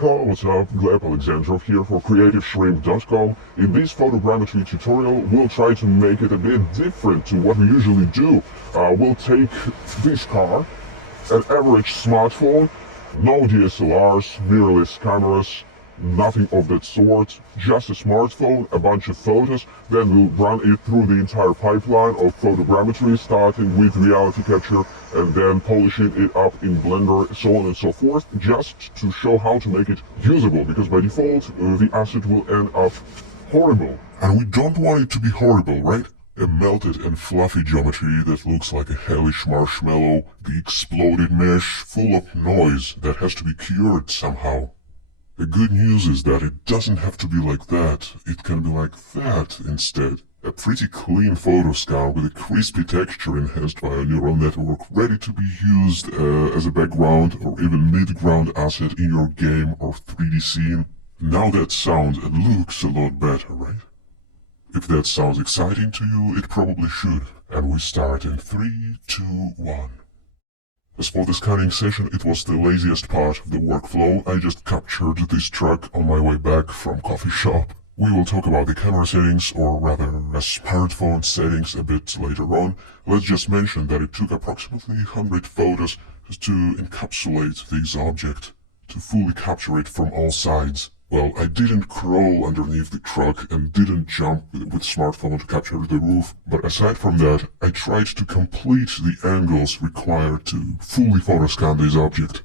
Hello, what's up? Gleb Alexandrov here for CreativeShrimp.com. In this photogrammetry tutorial, we'll try to make it a bit different to what we usually do. We'll take this car, an average smartphone, no DSLRs, mirrorless cameras, nothing of that sort, just a smartphone, a bunch of photos, then we'll run it through the entire pipeline of photogrammetry, starting with reality capture and then polishing it up in Blender, so on and so forth, just to show how to make it usable, because by default the asset will end up horrible. And we don't want it to be horrible, right? A melted and fluffy geometry that looks like a hellish marshmallow, the exploded mesh full of noise that has to be cured somehow. The good news is that it doesn't have to be like that, it can be like that instead. A pretty clean photo scan with a crispy texture enhanced by a neural network, ready to be used as a background or even mid-ground asset in your game or 3D scene. Now that sounds and looks a lot better, right? If that sounds exciting to you, it probably should. And we start in 3, 2, 1. As for the scanning session, it was the laziest part of the workflow. I just captured this truck on my way back from coffee shop. We will talk about the camera settings, or rather smartphone settings, a bit later on. Let's just mention that it took approximately 100 photos to encapsulate this object, to fully capture it from all sides. Well, I didn't crawl underneath the truck and didn't jump with smartphone to capture the roof, but aside from that, I tried to complete the angles required to fully photoscan this object.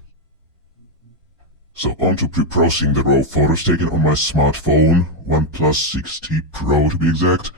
So on to pre-processing the raw photos taken on my smartphone, OnePlus 6T Pro to be exact.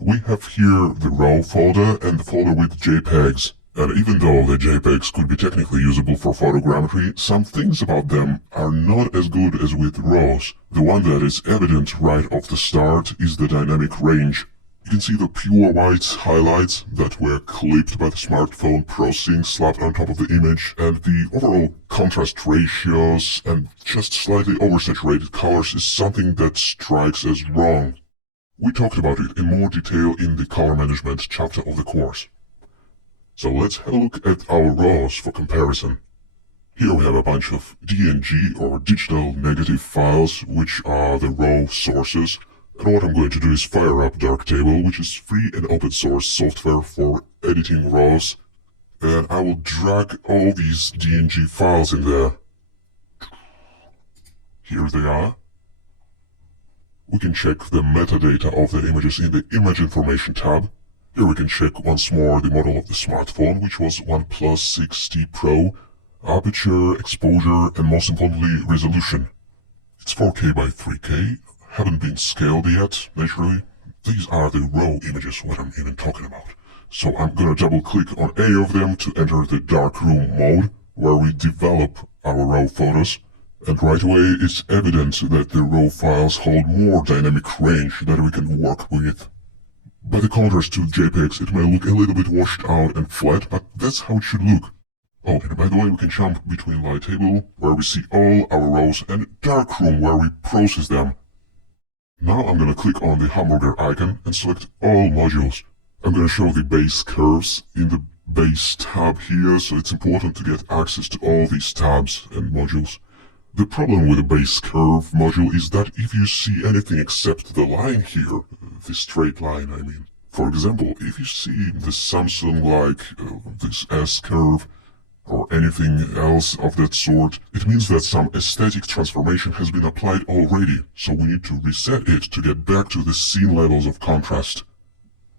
We have here the RAW folder and the folder with JPEGs. And even though the JPEGs could be technically usable for photogrammetry, some things about them are not as good as with RAWs. The one that is evident right off the start is the dynamic range. You can see the pure white highlights that were clipped by the smartphone processing slapped on top of the image, and the overall contrast ratios and just slightly oversaturated colors is something that strikes as wrong. We talked about it in more detail in the color management chapter of the course. So let's have a look at our RAWs for comparison. Here we have a bunch of DNG or digital negative files, which are the RAW sources. And what I'm going to do is fire up Darktable, which is free and open source software for editing RAWs. And I will drag all these DNG files in there. Here they are. We can check the metadata of the images in the Image Information tab. Here we can check once more the model of the smartphone, which was OnePlus 6T Pro, aperture, exposure, and most importantly, resolution. It's 4K by 3K, haven't been scaled yet, naturally. These are the raw images, what I'm even talking about. So I'm gonna double click on any of them to enter the darkroom mode, where we develop our raw photos. And right away it's evident that the raw files hold more dynamic range that we can work with. By the contrast to JPEGs, it may look a little bit washed out and flat, but that's how it should look. Oh, and by the way, we can jump between Light Table, where we see all our rows, and Darkroom, where we process them. Now I'm gonna click on the hamburger icon and select all modules. I'm gonna show the base curves in the base tab here, so it's important to get access to all these tabs and modules. The problem with the base curve module is that if you see anything except the line here, the straight line I mean. For example, if you see the Samsung like this S-curve or anything else of that sort, it means that some aesthetic transformation has been applied already, so we need to reset it to get back to the scene levels of contrast.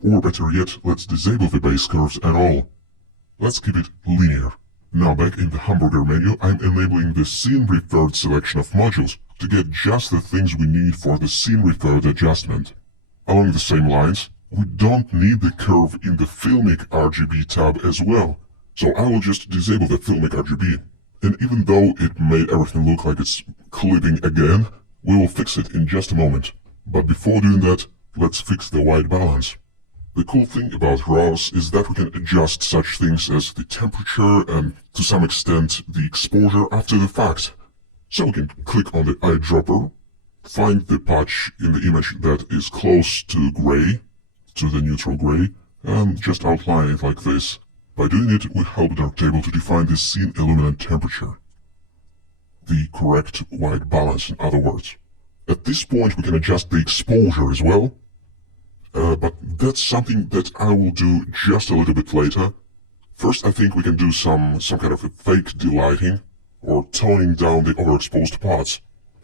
Or better yet, let's disable the base curves at all. Let's keep it linear. Now back in the hamburger menu, I'm enabling the scene-referred selection of modules to get just the things we need for the scene-referred adjustment. Along the same lines, we don't need the curve in the Filmic RGB tab as well, so I will just disable the Filmic RGB. And even though it made everything look like it's clipping again, we will fix it in just a moment. But before doing that, let's fix the white balance. The cool thing about RAWs is that we can adjust such things as the temperature and, to some extent, the exposure after the fact. So we can click on the eyedropper, find the patch in the image that is close to gray, to the neutral gray, and just outline it like this. By doing it, we help Darktable to define the scene illuminant temperature. the correct white balance, in other words. At this point we can adjust the exposure as well, but that's something that I will do just a little bit later. First I think we can do some kind of a fake delighting, or toning down the overexposed parts.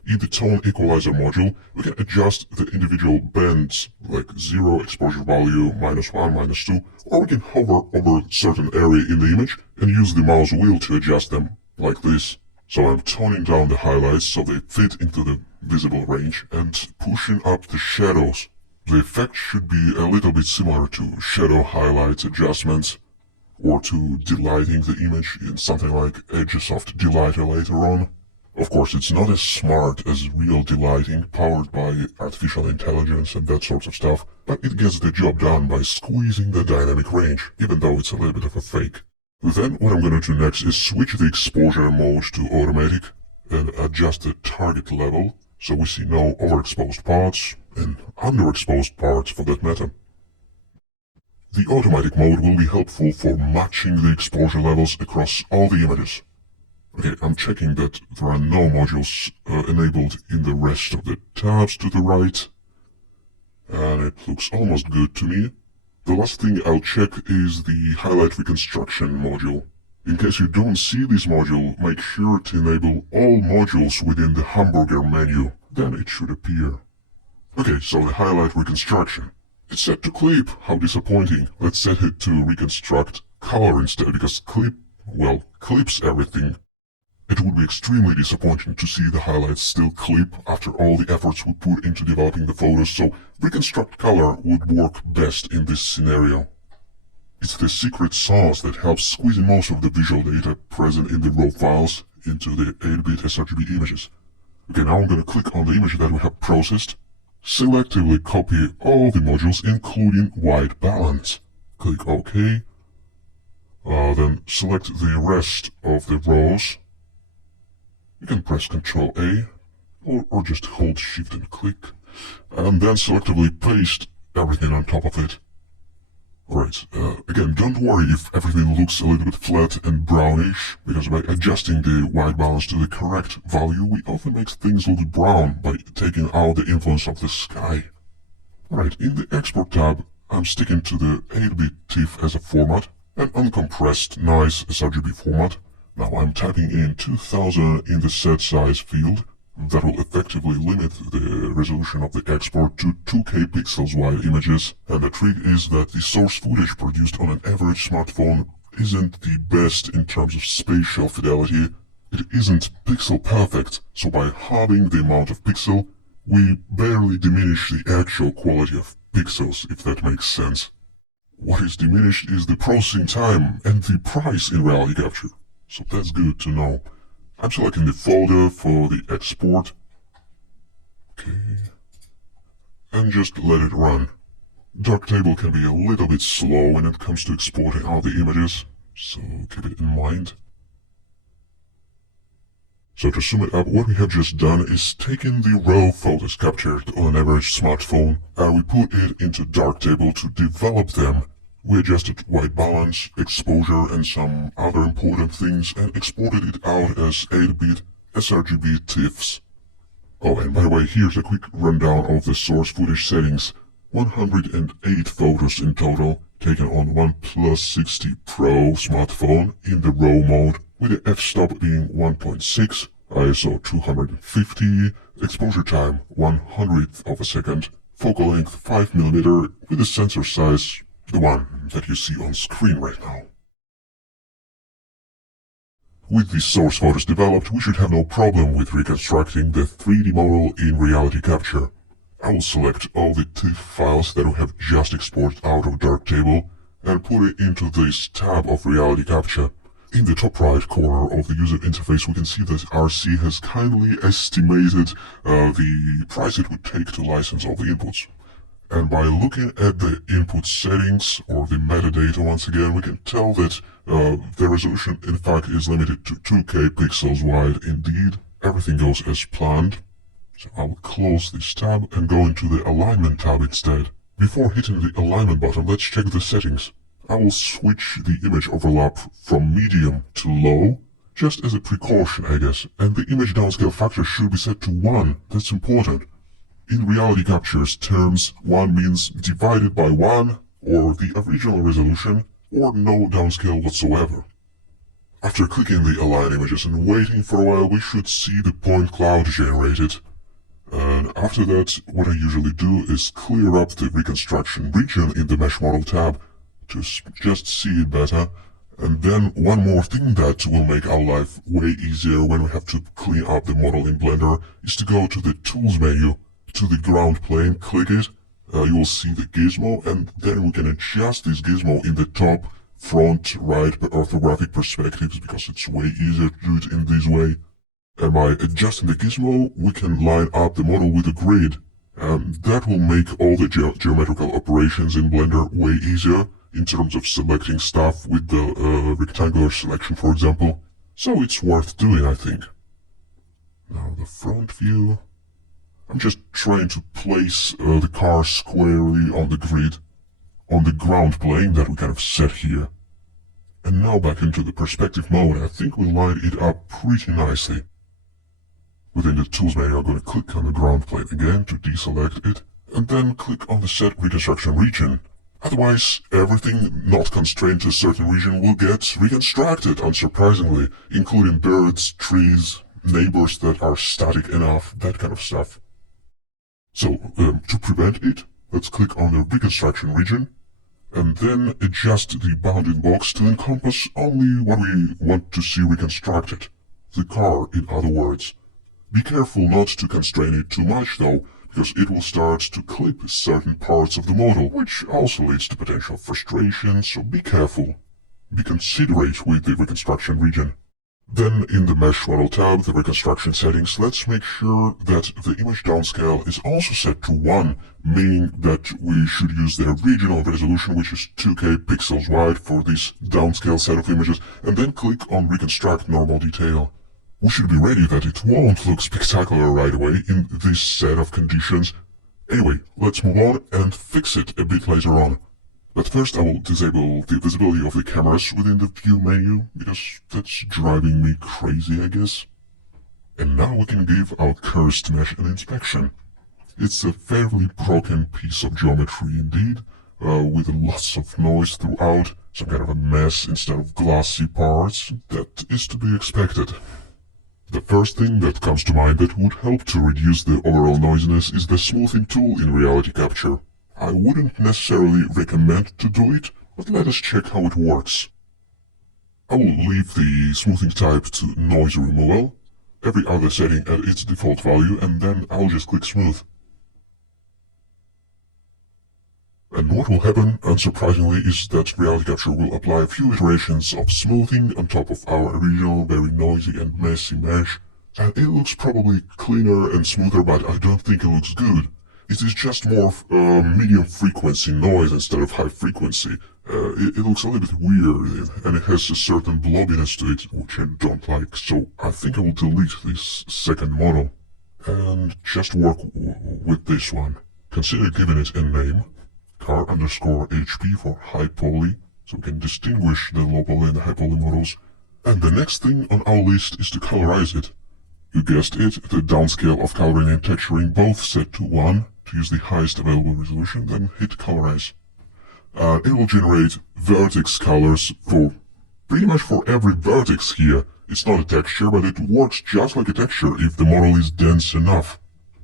In the tone equalizer module, we can adjust the individual bands, like 0 exposure value, -1, -2, or we can hover over certain area in the image and use the mouse wheel to adjust them, like this. So I'm toning down the highlights so they fit into the visible range and pushing up the shadows. The effect should be a little bit similar to shadow highlights adjustments, or to delighting the image in something like Edgesoft Delighter later on. Of course, it's not as smart as real delighting, powered by artificial intelligence and that sort of stuff, but it gets the job done by squeezing the dynamic range, even though it's a little bit of a fake. Then what I'm gonna do next is switch the exposure mode to automatic and adjust the target level, so we see no overexposed parts, and underexposed parts for that matter. The automatic mode will be helpful for matching the exposure levels across all the images. Okay, I'm checking that there are no modules enabled in the rest of the tabs to the right, and it looks almost good to me. The last thing I'll check is the highlight reconstruction module. In case you don't see this module, make sure to enable all modules within the hamburger menu, then it should appear. Okay, so the highlight reconstruction. It's set to clip, how disappointing. Let's set it to reconstruct color instead, because clip, well, clips everything. It would be extremely disappointing to see the highlights still clip after all the efforts we put into developing the photos, so reconstruct color would work best in this scenario. It's the secret sauce that helps squeezing most of the visual data present in the raw files into the 8-bit sRGB images. Okay, now I'm gonna click on the image that we have processed, selectively copy all the modules including white balance. Click OK, then select the rest of the rows. You can press Ctrl A, or just hold Shift and click, and then selectively paste everything on top of it. Alright, again, don't worry if everything looks a little bit flat and brownish, because by adjusting the white balance to the correct value, we often make things look brown by taking out the influence of the sky. Alright, in the Export tab, I'm sticking to the 8-bit TIFF as a format, an uncompressed, nice sRGB format. Now I'm typing in 2000 in the set size field. That will effectively limit the resolution of the export to 2K pixels wide images, and the trick is that the source footage produced on an average smartphone isn't the best in terms of spatial fidelity. It isn't pixel perfect, so by halving the amount of pixel, we barely diminish the actual quality of pixels, if that makes sense. What is diminished is the processing time and the price in reality capture. So that's good to know. I'm selecting the folder for the export. Okay. And just let it run. Darktable can be a little bit slow when it comes to exporting all the images, so keep it in mind. So to sum it up, what we have just done is taken the raw photos captured on an average smartphone and we put it into Darktable to develop them. We adjusted white balance, exposure and some other important things and exported it out as 8-bit sRGB TIFFs. Oh, and by the way, here's a quick rundown of the source footage settings. 108 photos in total, taken on OnePlus 60 Pro smartphone in the RAW mode, with the f-stop being 1.6, ISO 250, exposure time 1/100th of a second, focal length 5mm with a sensor size, the one that you see on screen right now. With these source photos developed, we should have no problem with reconstructing the 3D model in reality capture. I will select all the TIFF files that we have just exported out of Darktable and put it into this tab of reality capture. In the top right corner of the user interface, we can see that RC has kindly estimated the price it would take to license all the inputs. And by looking at the input settings, or the metadata once again, we can tell that the resolution in fact is limited to 2K pixels wide indeed. Everything goes as planned. So I will close this tab and go into the alignment tab instead. Before hitting the alignment button, let's check the settings. I will switch the image overlap from medium to low, Just as a precaution, I guess, and the image downscale factor should be set to 1, that's important. In reality captures terms, 1 means divided by 1, or the original resolution, or no downscale whatsoever. After clicking the align images and waiting for a while, we should see the point cloud generated. And after that, what I usually do is clear up the reconstruction region in the mesh model tab to just see it better. And then one more thing that will make our life way easier when we have to clean up the model in Blender is to go to the Tools menu, to the ground plane, click it, you will see the gizmo, and then we can adjust this gizmo in the top, front, right orthographic perspectives, because it's way easier to do it in this way. And by adjusting the gizmo, we can line up the model with a grid, and that will make all the geometrical operations in Blender way easier, in terms of selecting stuff with the rectangular selection, for example. So it's worth doing, I think. Now the front view. I'm just trying to place the car squarely on the grid, on the ground plane that we kind of set here. And now back into the perspective mode, I think we lined it up pretty nicely. Within the Tools menu, I'm going to click on the ground plane again to deselect it, and then click on the Set Reconstruction Region. Otherwise, everything not constrained to a certain region will get reconstructed, unsurprisingly, including birds, trees, neighbors that are static enough, that kind of stuff. So, to prevent it, let's click on the Reconstruction region, and then adjust the bounding box to encompass only what we want to see reconstructed. The car, in other words. Be careful not to constrain it too much, though, because it will start to clip certain parts of the model, which also leads to potential frustration, so be careful. Be considerate with the reconstruction region. Then in the Mesh Model tab, the reconstruction settings, let's make sure that the image downscale is also set to 1, meaning that we should use the original resolution, which is 2K pixels wide for this downscale set of images, and then click on Reconstruct Normal Detail. We should be ready that it won't look spectacular right away in this set of conditions. Anyway, let's move on and fix it a bit later on. But first I will disable the visibility of the cameras within the View menu, because that's driving me crazy, I guess. And now we can give our cursed mesh an inspection. It's a fairly broken piece of geometry indeed, with lots of noise throughout, some kind of a mess instead of glossy parts. That is to be expected. The first thing that comes to mind that would help to reduce the overall noisiness is the smoothing tool in reality capture. I wouldn't necessarily recommend to do it, but let us check how it works. I will leave the smoothing type to noise removal, every other setting at its default value, and then I'll just click smooth. And what will happen, unsurprisingly, is that reality capture will apply a few iterations of smoothing on top of our original very noisy and messy mesh, and it looks probably cleaner and smoother, but I don't think it looks good. It is just more medium frequency noise instead of high frequency. It looks a little bit weird, and it has a certain blobbiness to it, which I don't like, so I think I will delete this second model, and just work with this one. Consider giving it a name. car_HP for high poly, so we can distinguish the low poly and the high poly models. And the next thing on our list is to colorize it. You guessed it, the downscale of coloring and texturing both set to 1 to use the highest available resolution, then hit colorize. It will generate vertex colors for pretty much for every vertex here. It's not a texture, but it works just like a texture if the model is dense enough.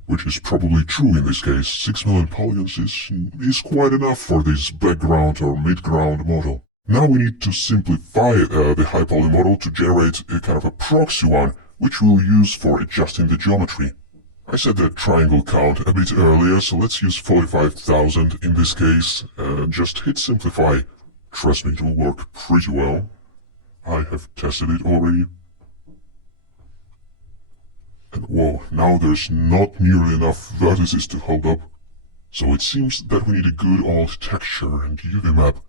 Which is probably true in this case. 6 million polygons is quite enough for this background or mid-ground model. Now we need to simplify the high poly model to generate a kind of a proxy one, which we'll use for adjusting the geometry. I said the triangle count a bit earlier, so let's use 45,000 in this case, and just hit simplify. Trust me, it will work pretty well. I have tested it already. And whoa, now there's not nearly enough vertices to hold up. So it seems that we need a good old texture and UV map.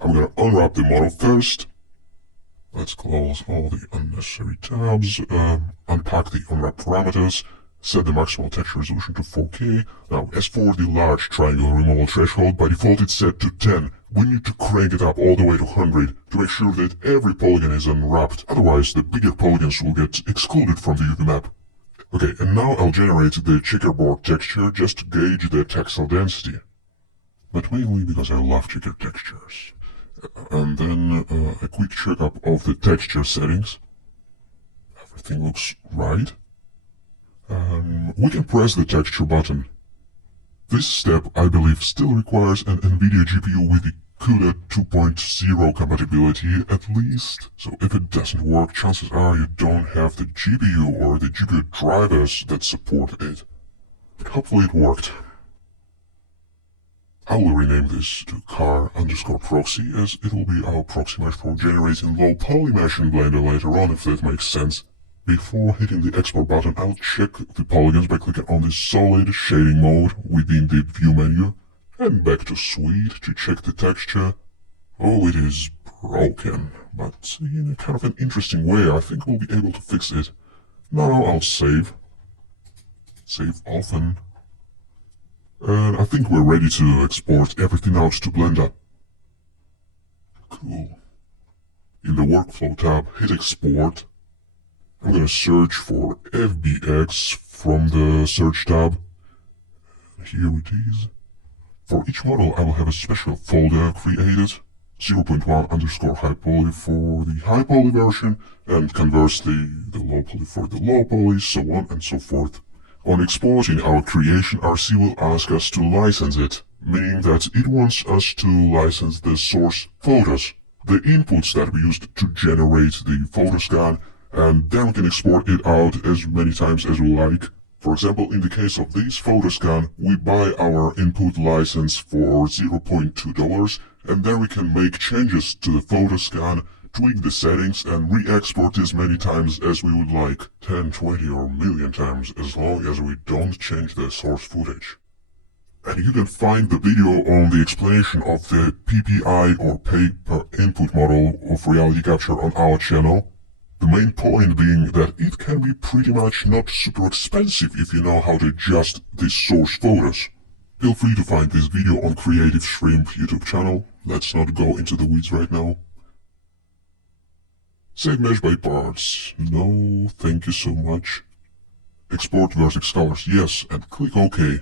I'm gonna unwrap the model first. Let's close all the unnecessary tabs, unpack the unwrap parameters, Set the maximal texture resolution to 4K. Now, as for the large triangle removal threshold, by default it's set to 10. We need to crank it up all the way to 100 to make sure that every polygon is unwrapped, otherwise the bigger polygons will get excluded from the UV map. Okay, and now I'll generate the checkerboard texture just to gauge the textile density. But mainly because I love checker textures. And then a quick checkup of the texture settings. Everything looks right. We can press the texture button. This step, I believe, still requires an NVIDIA GPU with the CUDA 2.0 compatibility at least. So if it doesn't work, chances are you don't have the GPU or the GPU drivers that support it. But hopefully it worked. I will rename this to car_proxy as it will be our proxy mesh for generating low poly mesh in Blender later on, if that makes sense. Before hitting the export button, I'll check the polygons by clicking on the solid shading mode within the view menu, and back to suite to check the texture. Oh, it is broken, but in a kind of an interesting way. I think we'll be able to fix it. Now I'll save. Save often. And I think we're ready to export everything out to Blender. Cool. In the workflow tab, hit export. I'm gonna search for FBX from the search tab. Here it is. For each model, I will have a special folder created. 0.1 high poly for the high poly version, and conversely, the low poly for the low poly, so on and so forth. On exporting our creation, RC will ask us to license it, meaning that it wants us to license the source photos, the inputs that we used to generate the photo scan, and then we can export it out as many times as we like. For example, in the case of this photo scan, we buy our input license for $0.2, and then we can make changes to the photo scan, tweak the settings, and re-export as many times as we would like. 10, 20, or a million times, as long as we don't change the source footage. And you can find the video on the explanation of the PPI or pay per input model of reality capture on our channel. The main point being that it can be pretty much not super expensive if you know how to adjust the source photos. Feel free to find this video on Creative Shrimp YouTube channel. Let's not go into the weeds right now. Save mesh by parts. No, thank you so much. Export vertex colors, yes, and click OK.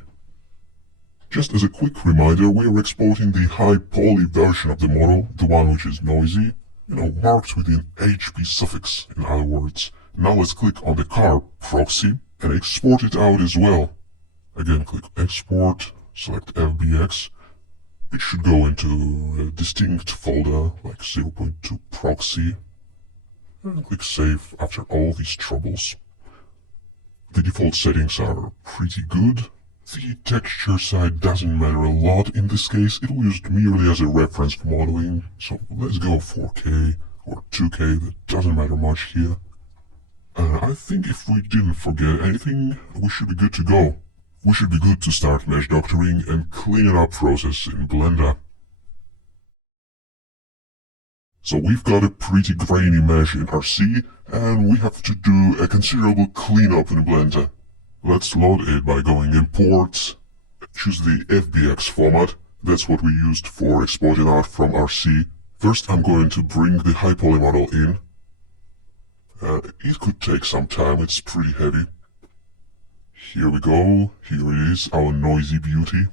Just as a quick reminder, we are exporting the high poly version of the model, the one which is noisy. Marked with an HP suffix, in other words. Now let's click on the car proxy and export it out as well. Again, click export, select FBX. It should go into a distinct folder like 0.2 proxy. And click save after all these troubles. The default settings are pretty good. The texture side doesn't matter a lot in this case, it will be used merely as a reference for modeling, so let's go 4K or 2K, that doesn't matter much here. I think if we didn't forget anything, we should be good to go. We should be good to start mesh doctoring and cleaning up process in Blender. So we've got a pretty grainy mesh in RC, and we have to do a considerable cleanup in Blender. Let's load it by going import, choose the FBX format, that's what we used for exporting out from RC. First I'm going to bring the high poly model in. It could take some time, it's pretty heavy. Here we go, here it is, our noisy beauty.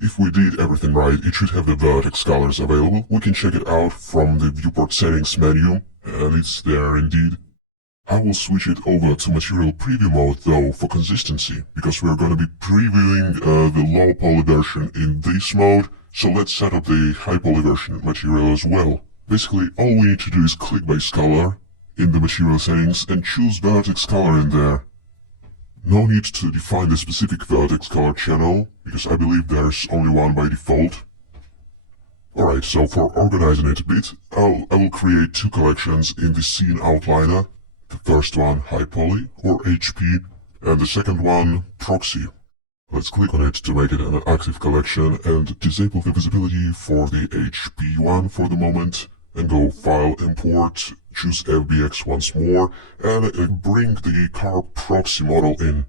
If we did everything right, it should have the vertex colors available. We can check it out from the viewport settings menu, and it's there indeed. I will switch it over to material preview mode though for consistency, because we're going to be previewing the low poly version in this mode, so let's set up the high poly version material as well. Basically all we need to do is click base color in the material settings and choose vertex color in there. No need to define the specific vertex color channel, because I believe there's only one by default. Alright, so for organizing it a bit, I will create two collections in the scene outliner. The first one, high poly, or HP, and the second one, proxy. Let's click on it to make it an active collection and disable the visibility for the HP one for the moment, and go File, Import, choose FBX once more, and bring the car proxy model in.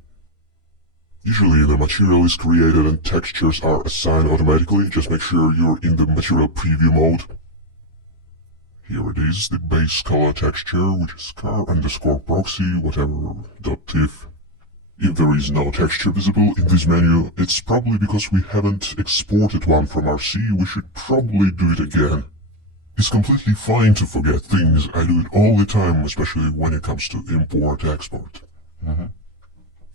Usually the material is created and textures are assigned automatically. Just make sure you're in the material preview mode. Here it is, the base color texture, which is car underscore proxy, whatever, .tiff. If there is no texture visible in this menu, it's probably because we haven't exported one from RC. We should probably do it again. It's completely fine to forget things. I do it all the time, especially when it comes to import-export.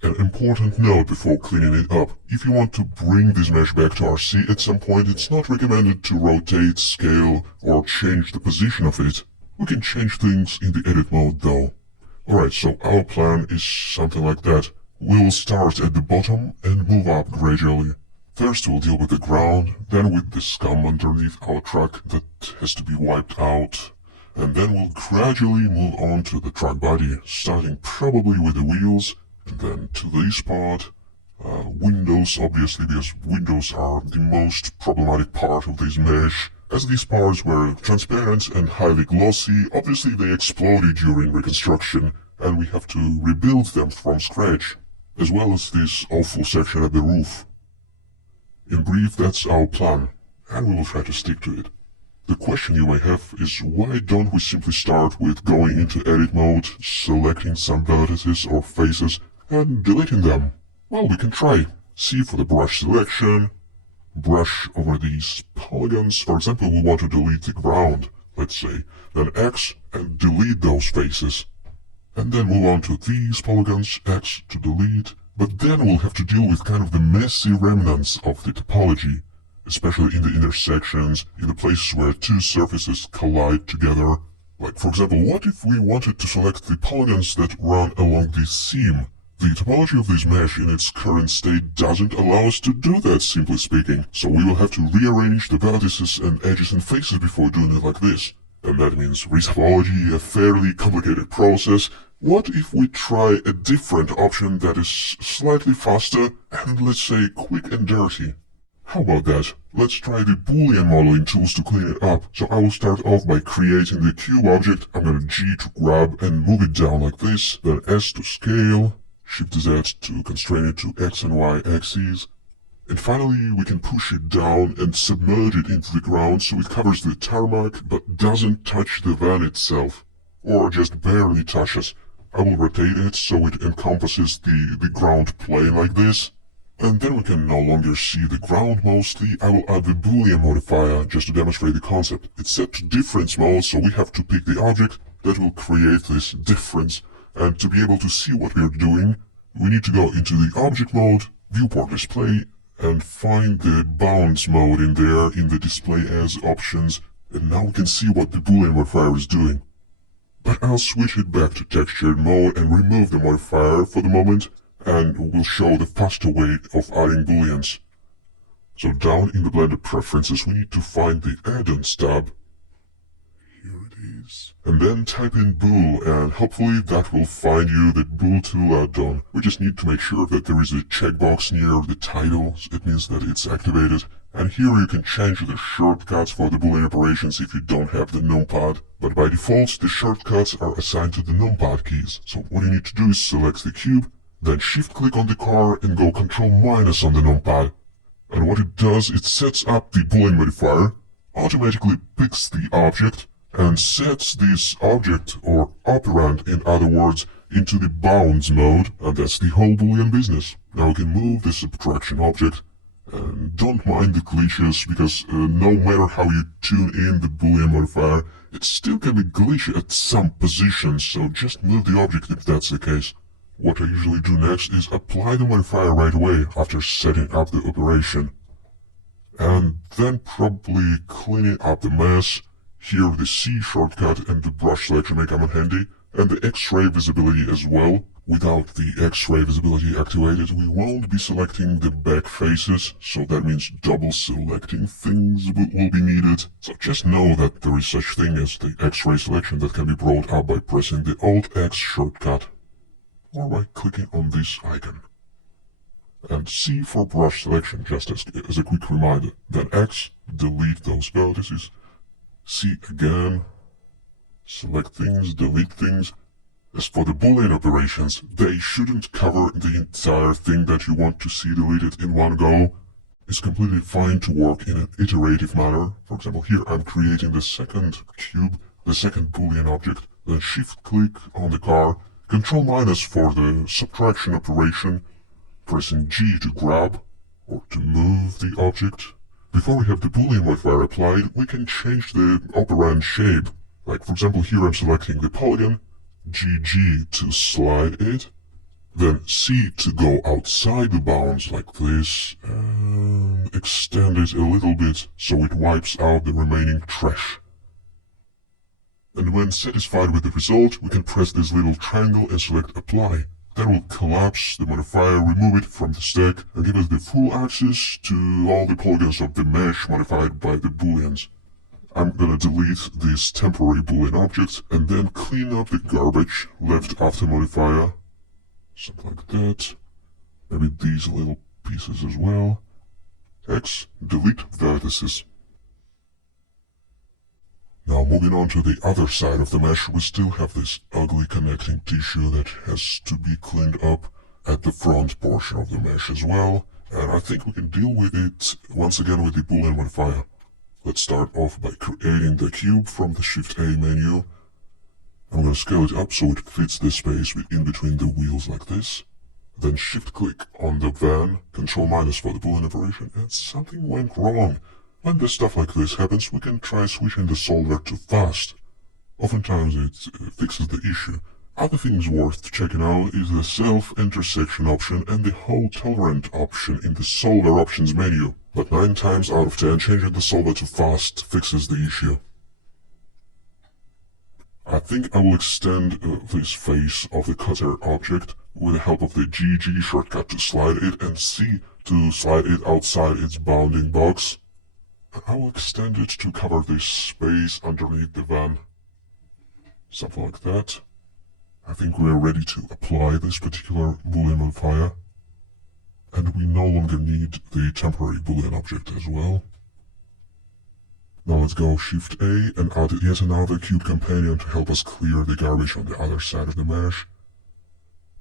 An important note before cleaning it up: if you want to bring this mesh back to RC at some point, it's not recommended to rotate, scale, or change the position of it. We can change things in the edit mode though. Alright, so our plan is something like that. We'll start at the bottom and move up gradually. First we'll deal with the ground, then with the scum underneath our truck that has to be wiped out, and then we'll gradually move on to the truck body, starting probably with the wheels, and then to this part. Windows, obviously, because windows are the most problematic part of this mesh. As these parts were transparent and highly glossy, obviously they exploded during reconstruction, and we have to rebuild them from scratch, as well as this awful section at the roof. In brief, that's our plan, and we will try to stick to it. The question you may have is, why don't we simply start with going into edit mode, selecting some vertices or faces, and deleting them? Well, we can try. C for the brush selection, brush over these polygons. For example, we want to delete the ground, let's say, then X and delete those faces. And then move on to these polygons, X to delete, but then we'll have to deal with kind of the messy remnants of the topology, especially in the intersections, in the places where two surfaces collide together. Like, for example, what if we wanted to select the polygons that run along this seam? The topology of this mesh in its current state doesn't allow us to do that, simply speaking, so we will have to rearrange the vertices and edges and faces before doing it like this. And that means retopology, a fairly complicated process. What if we try a different option that is slightly faster and, let's say, quick and dirty? How about that? Let's try the Boolean modeling tools to clean it up. So I will start off by creating the cube object. I'm gonna G to grab and move it down like this, then S to scale, Shift Z to constrain it to X and Y axes. And finally, we can push it down and submerge it into the ground so it covers the tarmac but doesn't touch the van itself, or just barely touches. I will rotate it so it encompasses the ground plane like this. And then we can no longer see the ground mostly. I will add the Boolean modifier just to demonstrate the concept. It's set to difference mode, so we have to pick the object that will create this difference. And to be able to see what we are doing, we need to go into the object mode, viewport display, and find the bounds mode in there in the display as options. And now we can see what the Boolean modifier is doing. But I'll switch it back to textured mode and remove the modifier for the moment, and we'll show the faster way of adding booleans. So down in the Blender preferences, we need to find the add-ons tab. Here it is. And then type in bool, and hopefully that will find you the bool tool add-on. We just need to make sure that there is a checkbox near the title. It means that it's activated. And here you can change the shortcuts for the Boolean operations if you don't have the numpad. But by default, the shortcuts are assigned to the numpad keys. So what you need to do is select the cube, then shift-click on the car and go Ctrl- on the numpad. And what it does, it sets up the Boolean modifier, automatically picks the object, and sets this object, or operand in other words, into the bounds mode, and that's the whole Boolean business. Now we can move the subtraction object, and don't mind the glitches, because no matter how you tune in the Boolean modifier, it still can be glitchy at some positions, so just move the object if that's the case. What I usually do next is apply the modifier right away after setting up the operation. And then probably cleaning up the mess. Here the C shortcut and the brush selection may come in handy, and the X-ray visibility as well. Without the X-ray visibility activated, we won't be selecting the back faces, so that means double selecting things will be needed. So just know that there is such thing as the X-ray selection that can be brought up by pressing the Alt-X shortcut, or by clicking on this icon. And C for brush selection, just as a quick reminder. Then X, delete those vertices. C again, select things, delete things. As for the Boolean operations, they shouldn't cover the entire thing that you want to see deleted in one go. It's completely fine to work in an iterative manner. For example, here I'm creating the second cube, the second Boolean object, then shift-click on the car, Control- for the subtraction operation, pressing G to grab or to move the object. Before we have the Boolean modifier applied, we can change the operand shape. Like for example, here I'm selecting the polygon, GG to slide it, then C to go outside the bounds like this, and extend it a little bit so it wipes out the remaining trash. And when satisfied with the result, we can press this little triangle and select Apply. That will collapse the modifier, remove it from the stack, and give us the full access to all the polygons of the mesh modified by the booleans. I'm gonna delete this temporary boolean object and then clean up the garbage left after modifier. Something like that. Maybe these little pieces as well. X, delete vertices. Now moving on to the other side of the mesh, we still have this ugly connecting tissue that has to be cleaned up at the front portion of the mesh as well. And I think we can deal with it once again with the boolean modifier. Let's start off by creating the cube from the Shift A menu. I'm going to scale it up so it fits the space in between the wheels like this. Then Shift click on the van, Control- for the boolean operation, and something went wrong. When the stuff like this happens, we can try switching the solver to fast. Oftentimes it fixes the issue. Other things worth checking out is the self-intersection option and the hole tolerant option in the solver options menu. But 9 times out of 10, changing the solver to fast fixes the issue. I think I will extend this face of the cutter object with the help of the GG shortcut to slide it and C to slide it outside its bounding box. I will extend it to cover this space underneath the van. Something like that. I think we are ready to apply this particular boolean modifier. And we no longer need the temporary boolean object as well. Now let's go Shift A and add yet another cube companion to help us clear the garbage on the other side of the mesh.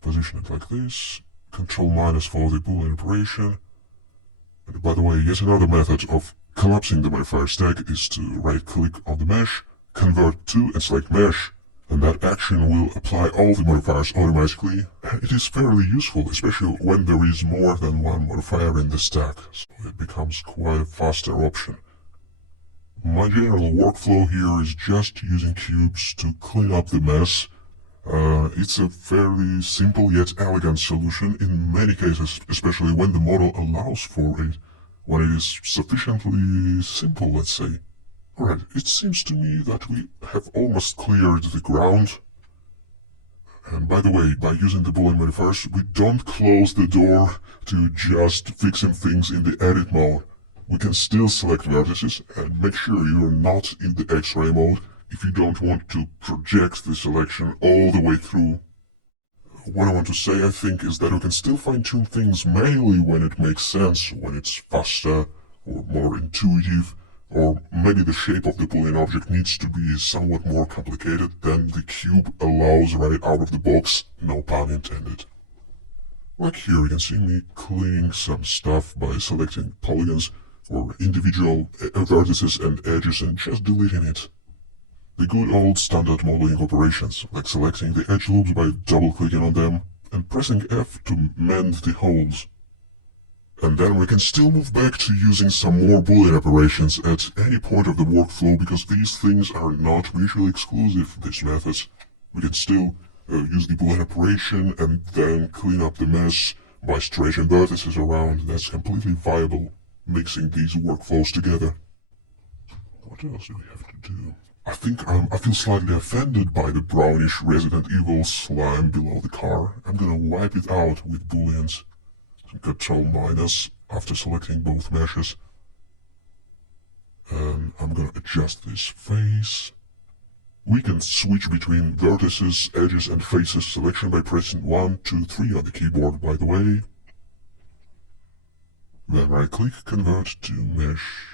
Position it like this. Control- for the boolean operation. And by the way, yet another method of collapsing the modifier stack is to right-click on the mesh, convert to and select mesh, and that action will apply all the modifiers automatically. It is fairly useful, especially when there is more than one modifier in the stack, so it becomes quite a faster option. My general workflow here is just using cubes to clean up the mess. It's a fairly simple yet elegant solution in many cases, especially when the model allows for it. When it is sufficiently simple, let's say. Alright, it seems to me that we have almost cleared the ground. And by the way, by using the boolean modifiers, we don't close the door to just fixing things in the edit mode. We can still select vertices and make sure you're not in the X-ray mode if you don't want to project the selection all the way through. What I want to say, I think, is that we can still fine-tune things manually when it makes sense, when it's faster or more intuitive, or maybe the shape of the boolean object needs to be somewhat more complicated than the cube allows right out of the box, no pun intended. Like here, you can see me cleaning some stuff by selecting polygons or individual vertices and edges and just deleting it. The good old standard modeling operations, like selecting the edge loops by double-clicking on them and pressing F to mend the holes. And then we can still move back to using some more boolean operations at any point of the workflow because these things are not mutually exclusive, these methods. We can still use the boolean operation and then clean up the mess by stretching vertices around. That's completely viable, mixing these workflows together. What else do we have to do? I think I feel slightly offended by the brownish Resident Evil slime below the car. I'm gonna wipe it out with booleans. Control- after selecting both meshes. And I'm gonna adjust this face. We can switch between vertices, edges and faces selection by pressing 1, 2, 3 on the keyboard, by the way. Then right-click, convert to mesh.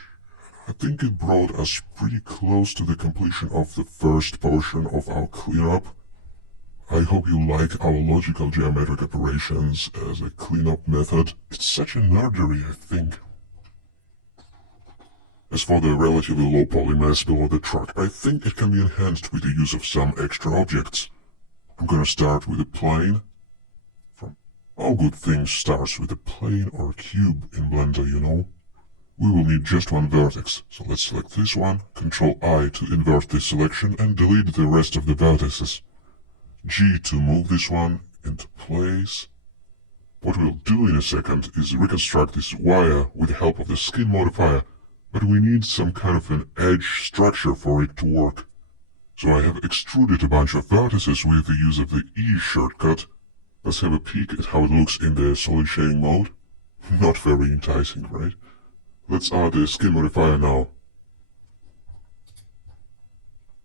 I think it brought us pretty close to the completion of the first portion of our cleanup. I hope you like our logical geometric operations as a cleanup method. It's such a nerdery, I think. As for the relatively low poly mass below the truck, I think it can be enhanced with the use of some extra objects. I'm gonna start with a plane. From all good things starts with a plane or a cube in Blender, you know. We will need just one vertex, so let's select this one, Ctrl I to invert this selection and delete the rest of the vertices. G to move this one into place. What we'll do in a second is reconstruct this wire with the help of the skin modifier, but we need some kind of an edge structure for it to work. So I have extruded a bunch of vertices with the use of the E shortcut. Let's have a peek at how it looks in the solid shading mode. Not very enticing, right? Let's add the skin modifier now.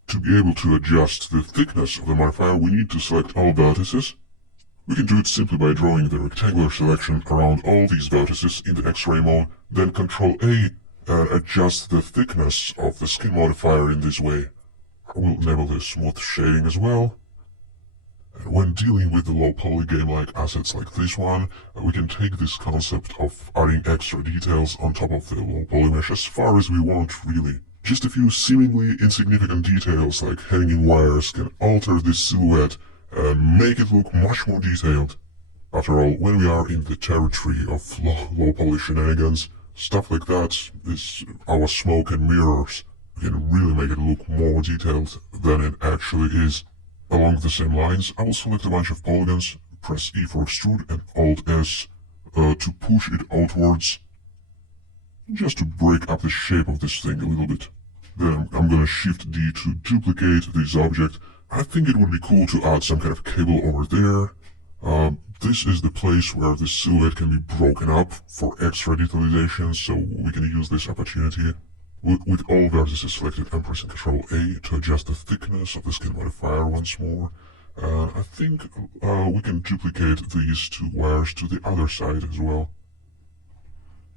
To be able to adjust the thickness of the modifier, we need to select all vertices. We can do it simply by drawing the rectangular selection around all these vertices in the X-ray mode, then Ctrl A and adjust the thickness of the skin modifier in this way. I will enable the smooth shading as well. And when dealing with the low poly game-like assets like this one, we can take this concept of adding extra details on top of the low poly mesh as far as we want, really. Just a few seemingly insignificant details like hanging wires can alter this silhouette and make it look much more detailed. After all, when we are in the territory of low poly shenanigans, stuff like that is our smoke and mirrors. We can really make it look more detailed than it actually is. Along the same lines, I will select a bunch of polygons, press E for extrude and Alt S to push it outwards, just to break up the shape of this thing a little bit. Then I'm gonna Shift D to duplicate this object. I think it would be cool to add some kind of cable over there. This is the place where the silhouette can be broken up for extra detalization, so we can use this opportunity. With all vertices selected, I'm pressing Ctrl A to adjust the thickness of the skin modifier once more. I think we can duplicate these two wires to the other side as well.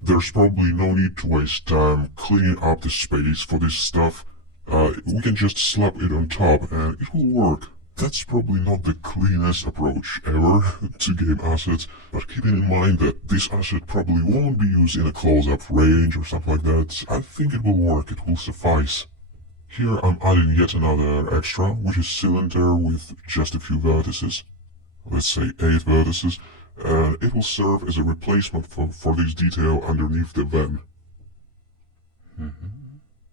There's probably no need to waste time cleaning up the space for this stuff. We can just slap it on top and it will work. That's probably not the cleanest approach ever to game assets, but keeping in mind that this asset probably won't be used in a close-up range or something like that, I think it will work, it will suffice. Here I'm adding yet another extra, which is cylinder with just a few vertices. Let's say 8 vertices, and it will serve as a replacement for this detail underneath the van.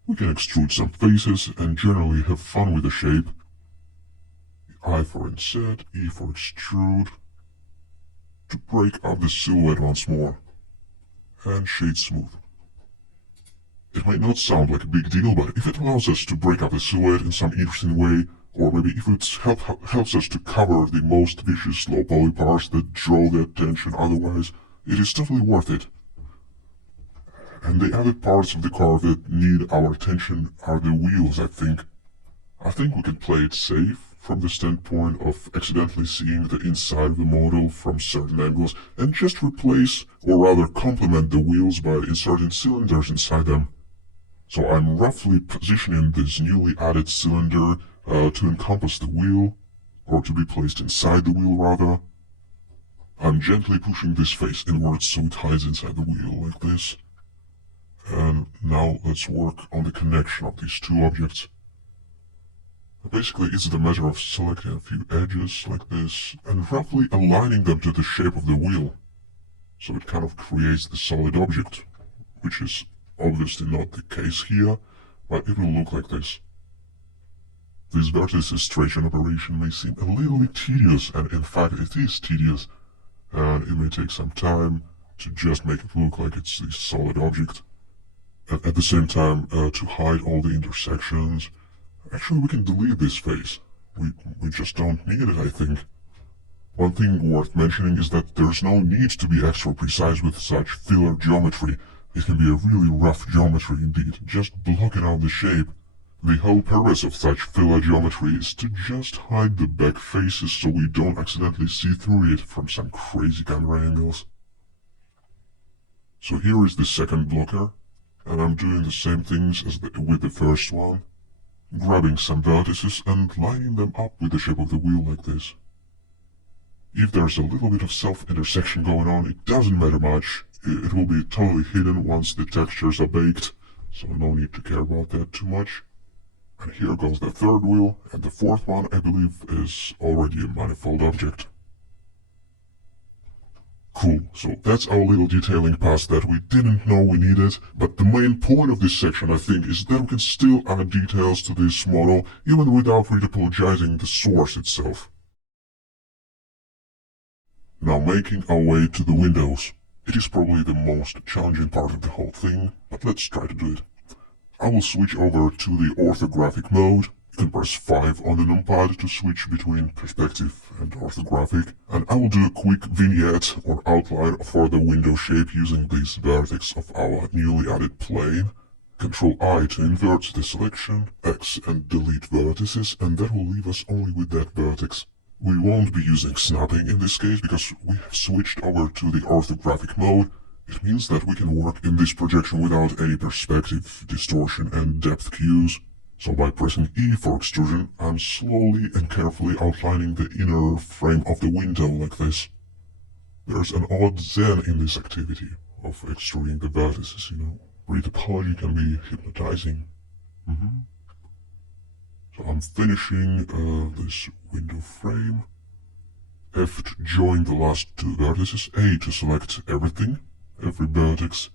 We can extrude some faces and generally have fun with the shape. I for inset, E for extrude, to break up the silhouette once more, and shade smooth. It might not sound like a big deal, but if it allows us to break up the silhouette in some interesting way, or maybe if it helps us to cover the most vicious low poly parts that draw the attention otherwise, it is totally worth it. And the other parts of the car that need our attention are the wheels, I think. I think we can play it safe from the standpoint of accidentally seeing the inside of the model from certain angles and just replace or rather complement the wheels by inserting cylinders inside them. So I'm roughly positioning this newly added cylinder to encompass the wheel, or to be placed inside the wheel rather. I'm gently pushing this face inwards so it hides inside the wheel like this. And now let's work on the connection of these two objects. Basically, it's the matter of selecting a few edges like this and roughly aligning them to the shape of the wheel. So it kind of creates the solid object, which is obviously not the case here, but it will look like this. This vertex extraction operation may seem a little bit tedious, and in fact it is tedious, and it may take some time to just make it look like it's the solid object. And at the same time, to hide all the intersections. Actually, we can delete this face. We just don't need it, I think. One thing worth mentioning is that there's no need to be extra precise with such filler geometry. It can be a really rough geometry indeed, just blocking out the shape. The whole purpose of such filler geometry is to just hide the back faces so we don't accidentally see through it from some crazy camera angles. So here is the second blocker, and I'm doing the same things as with the first one. Grabbing some vertices and lining them up with the shape of the wheel like this. If there's a little bit of self-intersection going on, it doesn't matter much. It will be totally hidden once the textures are baked, so no need to care about that too much. And here goes the third wheel, and the fourth one, I believe, is already a manifold object. Cool, so that's our little detailing pass that we didn't know we needed, but the main point of this section, I think, is that we can still add details to this model, even without retopologizing the source itself. Now making our way to the windows. It is probably the most challenging part of the whole thing, but let's try to do it. I will switch over to the orthographic mode. You can press 5 on the numpad to switch between perspective and orthographic, and I will do a quick vignette or outline for the window shape using this vertex of our newly added plane. Ctrl I to invert the selection, X and delete vertices, and that will leave us only with that vertex. We won't be using snapping in this case because we have switched over to the orthographic mode. It means that we can work in this projection without any perspective, distortion and depth cues. So by pressing E for extrusion, I'm slowly and carefully outlining the inner frame of the window like this. There's an odd zen in this activity of extruding the vertices, you know. Retopology can be hypnotizing. So I'm finishing this window frame. F to join the last two vertices, A to select everything, every vertex.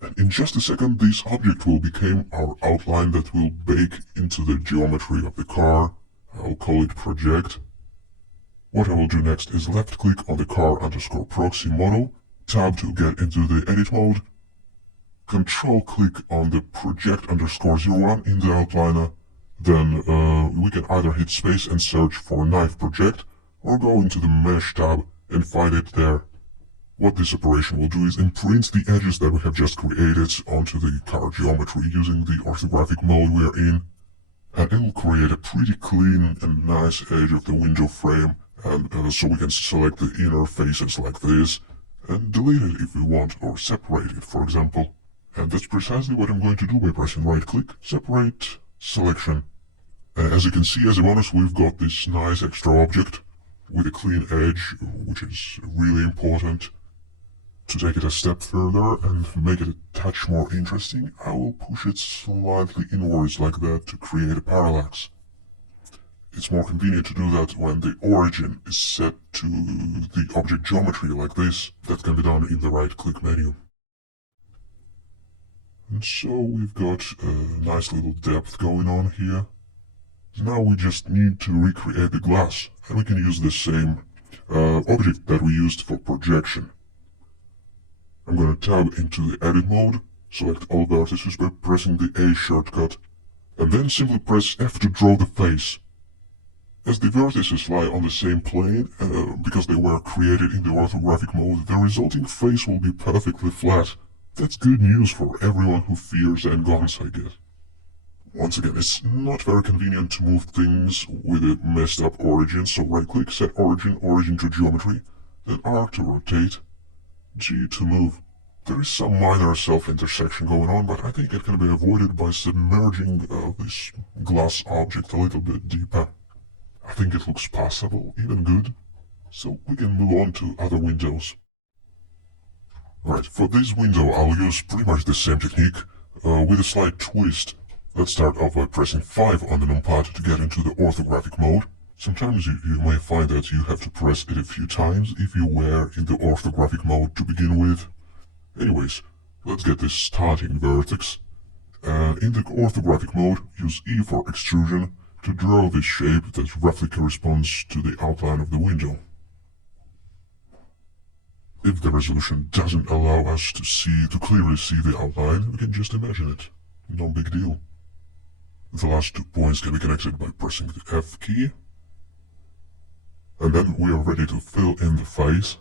And in just a second this object will become our outline that will bake into the geometry of the car. I'll call it project. What I will do next is left click on the car_proxy model, tab to get into the edit mode, control click on the project_01 in the outliner. Then we can either hit space and search for knife project, or go into the mesh tab and find it there. What this operation will do is imprint the edges that we have just created onto the car geometry using the orthographic mode we are in, and it will create a pretty clean and nice edge of the window frame, and so we can select the inner faces like this, and delete it if we want, or separate it, for example. And that's precisely what I'm going to do by pressing right click, separate, selection. As you can see, as a bonus, we've got this nice extra object with a clean edge, which is really important. To take it a step further and make it a touch more interesting, I will push it slightly inwards like that to create a parallax. It's more convenient to do that when the origin is set to the object geometry like this. That can be done in the right-click menu. And so we've got a nice little depth going on here. Now we just need to recreate the glass, and we can use the same object that we used for projection. I'm going to tab into the edit mode, select all vertices by pressing the A shortcut, and then simply press F to draw the face. As the vertices lie on the same plane, because they were created in the orthographic mode, the resulting face will be perfectly flat. That's good news for everyone who fears n-gons, I guess. Once again, it's not very convenient to move things with a messed up origin, so right-click, set origin, origin to geometry, then R to rotate, G to move. There is some minor self-intersection going on, but I think it can be avoided by submerging this glass object a little bit deeper. I think it looks passable, even good, so we can move on to other windows. Right, for this window I'll use pretty much the same technique, with a slight twist. Let's start off by pressing 5 on the numpad to get into the orthographic mode. Sometimes you may find that you have to press it a few times if you were in the orthographic mode to begin with. Anyways, let's get this starting vertex. In the orthographic mode, use E for extrusion to draw this shape that roughly corresponds to the outline of the window. If the resolution doesn't allow us to clearly see the outline, we can just imagine it. No big deal. The last 2 points can be connected by pressing the F key. And then we are ready to fill in the face.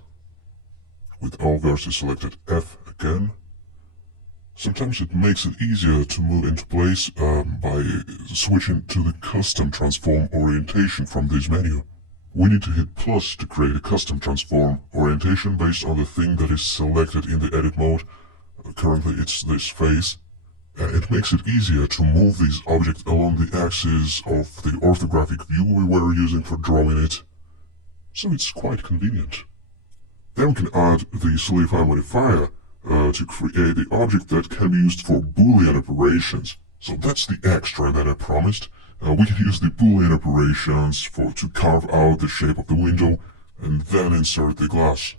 With all vertices selected, F again. Sometimes it makes it easier to move into place by switching to the custom transform orientation from this menu. We need to hit plus to create a custom transform orientation based on the thing that is selected in the edit mode. Currently it's this face. It makes it easier to move these objects along the axis of the orthographic view we were using for drawing it. so it's quite convenient. Then we can add the solidify modifier to create the object that can be used for Boolean operations. So that's the extra that I promised. We can use the Boolean operations to carve out the shape of the window and then insert the glass.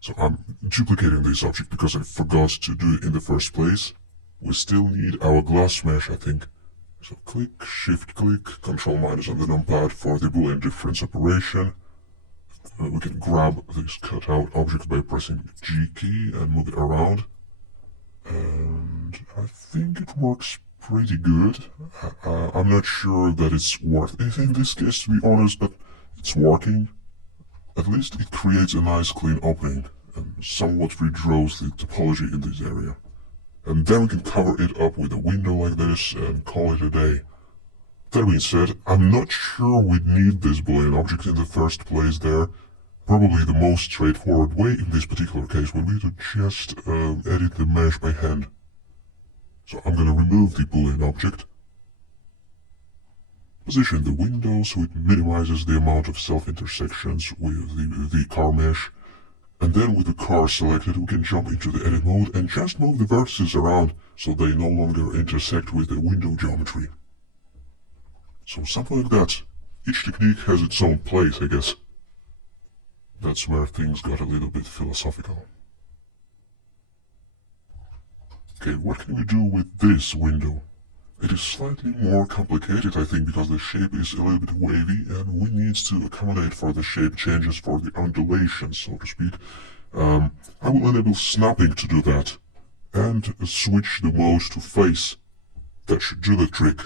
So I'm duplicating this object because I forgot to do it in the first place. We still need our glass mesh, I think. So click, shift click, control minus on the numpad for the Boolean difference operation. We can grab this cutout object by pressing G key and move it around. And I think it works pretty good. I'm not sure that it's worth it in this case, to be honest, but it's working. At least it creates a nice clean opening and somewhat redraws the topology in this area. And then we can cover it up with a window like this and call it a day. That being said, I'm not sure we'd need this Boolean object in the first place there. Probably the most straightforward way in this particular case would be to just edit the mesh by hand. So I'm going to remove the Boolean object, position the window so it minimizes the amount of self-intersections with the car mesh, and then with the car selected we can jump into the edit mode and just move the vertices around so they no longer intersect with the window geometry. So something like that. Each technique has its own place, I guess. That's where things got a little bit philosophical. Okay, what can we do with this window? It is slightly more complicated, I think, because the shape is a little bit wavy and we need to accommodate for the shape changes for the undulations, so to speak. I will enable snapping to do that and switch the mode to face. That should do the trick.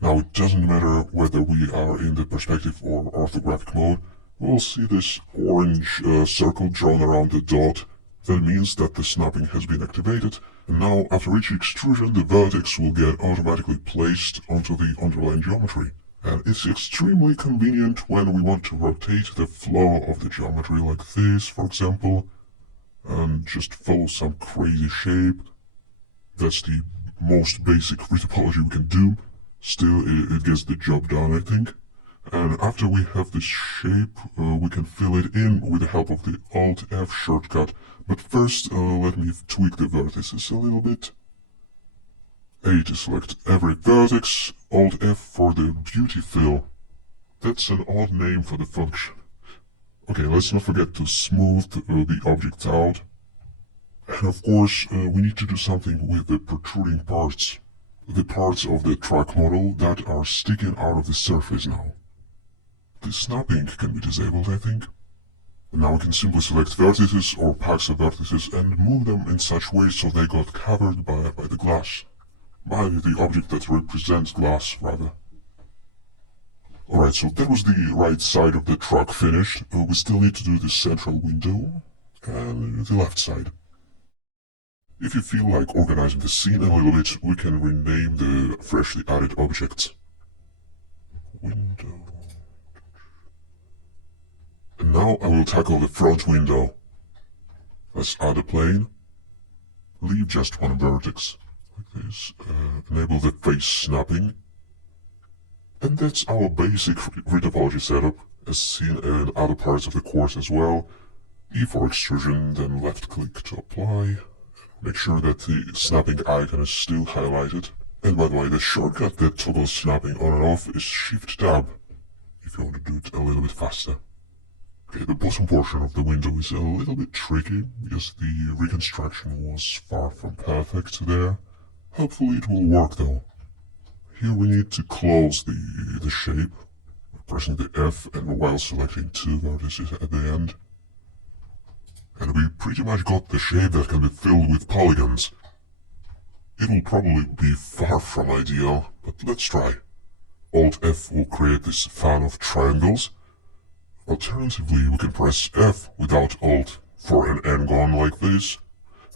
Now it doesn't matter whether we are in the perspective or orthographic mode. We'll see this orange circle drawn around the dot. That means that the snapping has been activated, and now after each extrusion the vertex will get automatically placed onto the underlying geometry. And it's extremely convenient when we want to rotate the flow of the geometry like this, for example, and just follow some crazy shape. That's the most basic retopology we can do. Still, it gets the job done, I think. And after we have this shape, we can fill it in with the help of the Alt-F shortcut. But first, let me tweak the vertices a little bit. A to select every vertex, Alt-F for the beauty fill. That's an odd name for the function. Okay, let's not forget to smooth the objects out. And of course, we need to do something with the protruding parts. The parts of the track model that are sticking out of the surface now. The snapping can be disabled, I think. Now we can simply select vertices or packs of vertices and move them in such way so they got covered by the glass. By the object that represents glass, rather. Alright, so that was the right side of the truck finished. We still need to do the central window and the left side. If you feel like organizing the scene a little bit, we can rename the freshly added objects. Window. And now I will tackle the front window. Let's add a plane. Leave just one vertex, like this. Enable the face snapping. And that's our basic retopology setup, as seen in other parts of the course as well. E for extrusion, then left click to apply. Make sure that the snapping icon is still highlighted. And by the way, the shortcut that toggles snapping on and off is Shift-Tab, if you want to do it a little bit faster. Okay, the bottom portion of the window is a little bit tricky, because the reconstruction was far from perfect there. Hopefully it will work though. Here we need to close the shape, pressing the F and while selecting two vertices at the end. And we pretty much got the shape that can be filled with polygons. It will probably be far from ideal, but let's try. Alt-F will create this fan of triangles. Alternatively, we can press F without Alt for an n-gon like this.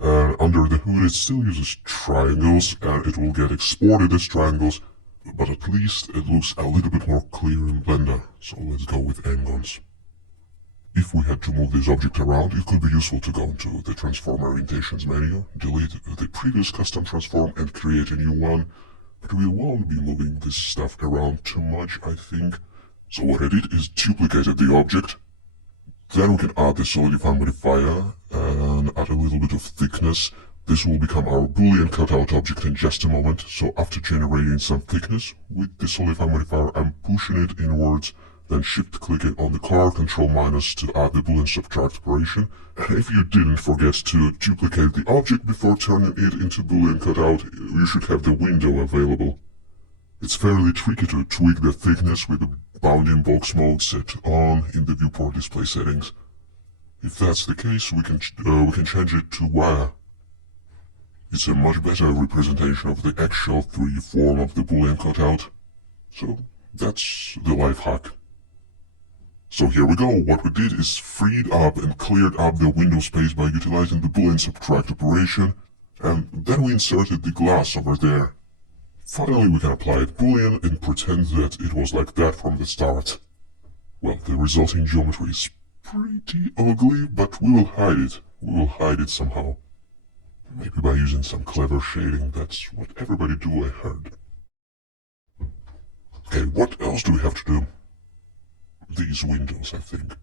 And under the hood it still uses triangles and it will get exported as triangles, but at least it looks a little bit more clear in Blender, so let's go with n-gons. If we had to move this object around, it could be useful to go into the Transform Orientations menu, delete the previous custom transform and create a new one, but we won't be moving this stuff around too much, I think. So what I did is duplicated the object, Then we can add the solidify modifier and add a little bit of thickness. This will become our boolean cutout object in just a moment. So after generating some thickness with the solidify modifier, I'm pushing it inwards, then shift clicking on the car, control minus to add the boolean subtract operation. And if you didn't forget to duplicate the object before turning it into boolean cutout, you should have the window available. It's fairly tricky to tweak the thickness with the bounding box mode set on in the viewport display settings. If that's the case, we can change it to wire. It's a much better representation of the actual 3D form of the boolean cutout. So that's the life hack. So here we go. What we did is freed up and cleared up the window space by utilizing the boolean subtract operation, and then we inserted the glass over there. Finally, we can apply it boolean and pretend that it was like that from the start. Well, the resulting geometry is pretty ugly, but we will hide it. We will hide it somehow. Maybe by using some clever shading. That's what everybody do, I heard. Okay, what else do we have to do? These windows, I think.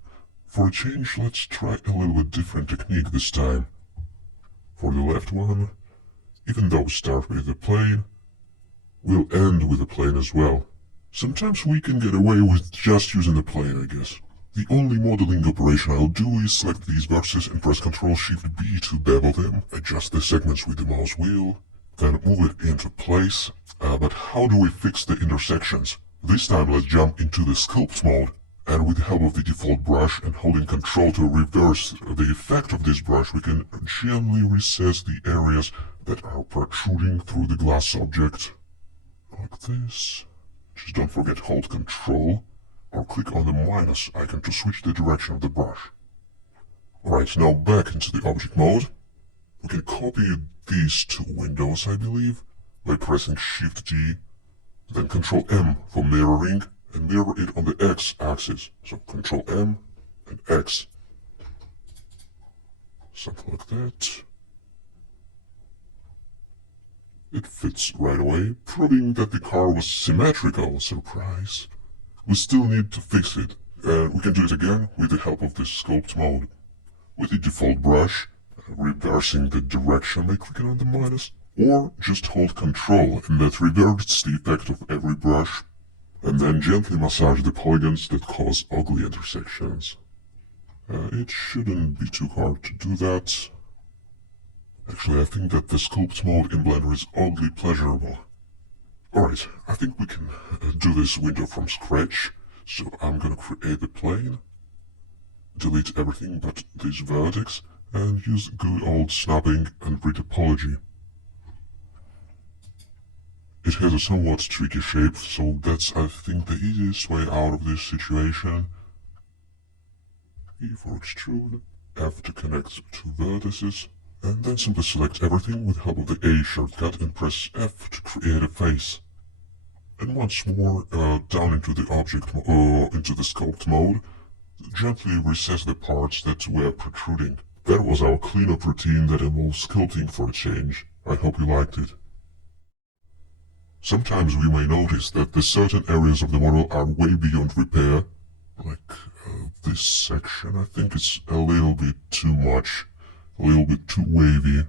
For a change, let's try a little bit different technique this time. For the left one, even though we start with the plane, we'll end with the plane as well. Sometimes we can get away with just using the plane, I guess. The only modeling operation I'll do is select these boxes and press Ctrl-Shift-B to bevel them, adjust the segments with the mouse wheel, then move it into place. But how do we fix the intersections? This time let's jump into the sculpt mode, and with the help of the default brush and holding Ctrl to reverse the effect of this brush, we can gently recess the areas that are protruding through the glass object. Like this. Just don't forget to hold Ctrl or click on the minus icon to switch the direction of the brush. Alright, now back into the object mode. We can copy these two windows, I believe, by pressing Shift-D, then Ctrl-M for mirroring, and mirror it on the X-axis. So Ctrl-M and X. Something like that. It fits right away, proving that the car was symmetrical. Surprise. We still need to fix it, and we can do it again with the help of the sculpt mode. With the default brush, reversing the direction by clicking on the minus, or just hold Ctrl and that reverts the effect of every brush, and then gently massage the polygons that cause ugly intersections. It shouldn't be too hard to do that. Actually, I think that the sculpt mode in Blender is oddly pleasurable. Alright, I think we can do this window from scratch, so I'm gonna create the plane, delete everything but this vertex, and use good old snapping and retopology. It has a somewhat tricky shape, so that's, I think, the easiest way out of this situation. E for extrude, F to connect two vertices, and then simply select everything with the help of the A shortcut and press F to create a face. And once more, down into the object, into the sculpt mode, gently recess the parts that were protruding. That was our cleanup routine that involves sculpting for a change. I hope you liked it. Sometimes we may notice that the certain areas of the model are way beyond repair, like this section. I think it's a little bit too much, a little bit too wavy.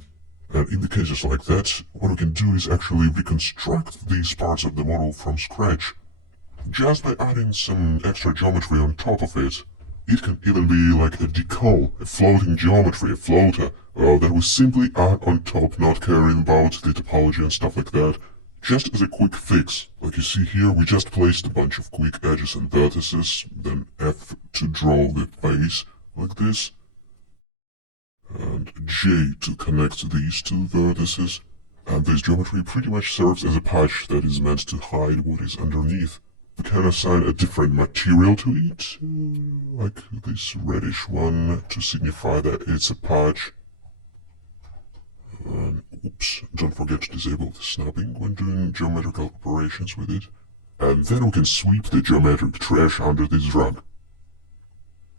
And in the cases like that, what we can do is actually reconstruct these parts of the model from scratch, just by adding some extra geometry on top of it. It can even be like a decal, a floating geometry, a floater, that we simply add on top, not caring about the topology and stuff like that, just as a quick fix. Like you see here, we just placed a bunch of quick edges and vertices, then F to draw the face, like this, and J to connect these two vertices, and this geometry pretty much serves as a patch that is meant to hide what is underneath. We can assign a different material to it, like this reddish one, to signify that it's a patch. And oops, don't forget to disable the snapping when doing geometrical operations with it. And then we can sweep the geometric trash under this rug.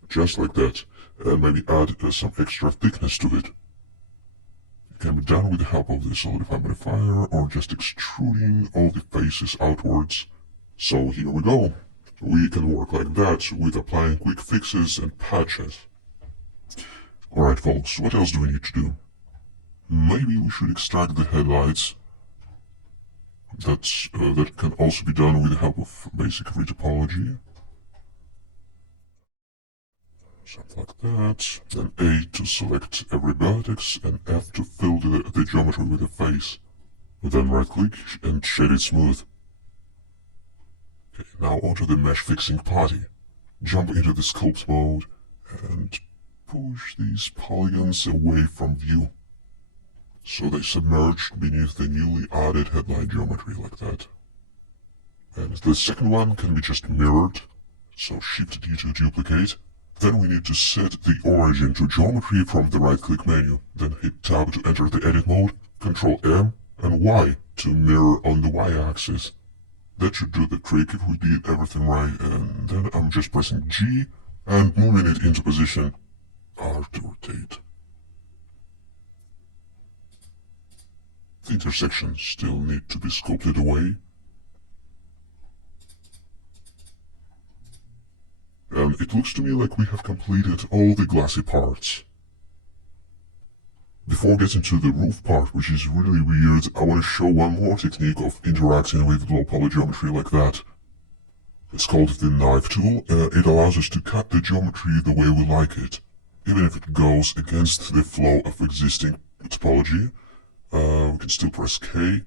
Just like that. And maybe add some extra thickness to it. It can be done with the help of the solidify modifier or just extruding all the faces outwards. So here we go. We can work like that with applying quick fixes and patches. Alright folks, what else do we need to do? Maybe we should extract the headlights. That can also be done with the help of basic retopology. Something like that. Then A to select every vertex and F to fill the geometry with a face. Then right click and shade it smooth. Okay, now onto the mesh fixing party. Jump into the sculpt mode and push these polygons away from view, so they submerged beneath the newly added headlight geometry like that. And the second one can be just mirrored, so Shift D to duplicate. Then we need to set the origin to geometry from the right click menu, then hit Tab to enter the edit mode, Ctrl M and Y to mirror on the Y axis. That should do the trick if we did everything right, and then I'm just pressing G and moving it into position R to rotate. The intersections still need to be sculpted away. And it looks to me like we have completed all the glassy parts. Before getting to the roof part, which is really weird, I want to show one more technique of interacting with low poly geometry like that. It's called the knife tool. It allows us to cut the geometry the way we like it, even if it goes against the flow of existing topology. We can still press K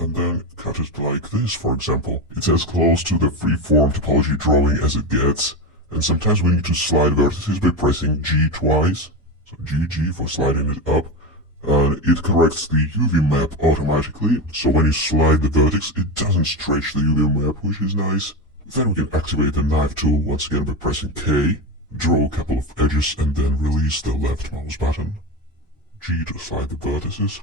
and then cut it like this, for example. It's as close to the freeform topology drawing as it gets, and sometimes we need to slide vertices by pressing G twice. So GG for sliding it up, and it corrects the UV map automatically, so when you slide the vertex it doesn't stretch the UV map, which is nice. Then we can activate the knife tool once again by pressing K, draw a couple of edges and then release the left mouse button. G to slide the vertices.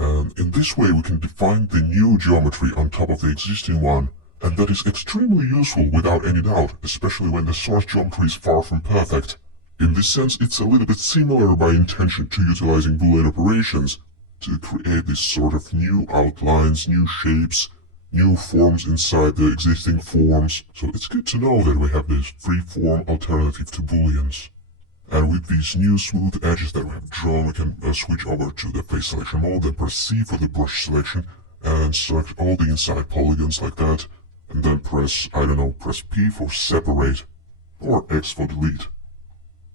And in this way we can define the new geometry on top of the existing one, and that is extremely useful without any doubt, especially when the source geometry is far from perfect. In this sense, it's a little bit similar by intention to utilizing Boolean operations to create this sort of new outlines, new shapes, new forms inside the existing forms. So it's good to know that we have this free-form alternative to Booleans. And with these new smooth edges that we have drawn, we can switch over to the face selection mode, then press C for the brush selection, and select all the inside polygons like that, and then press, press P for separate, or X for delete.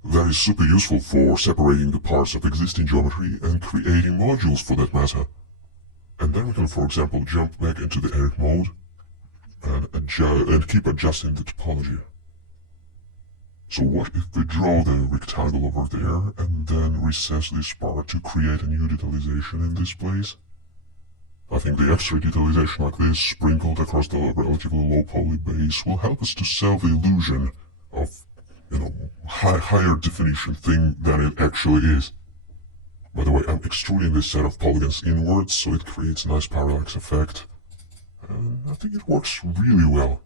That is super useful for separating the parts of existing geometry and creating modules for that matter. And then we can, for example, jump back into the edit mode and keep adjusting the topology. So what if we draw the rectangle over there and then recess this part to create a new detalization in this place? I think the extra detalization like this, sprinkled across the relatively low poly base, will help us to sell the illusion of higher definition thing than it actually is. By the way, I'm extruding this set of polygons inwards, so it creates a nice parallax effect. And I think it works really well,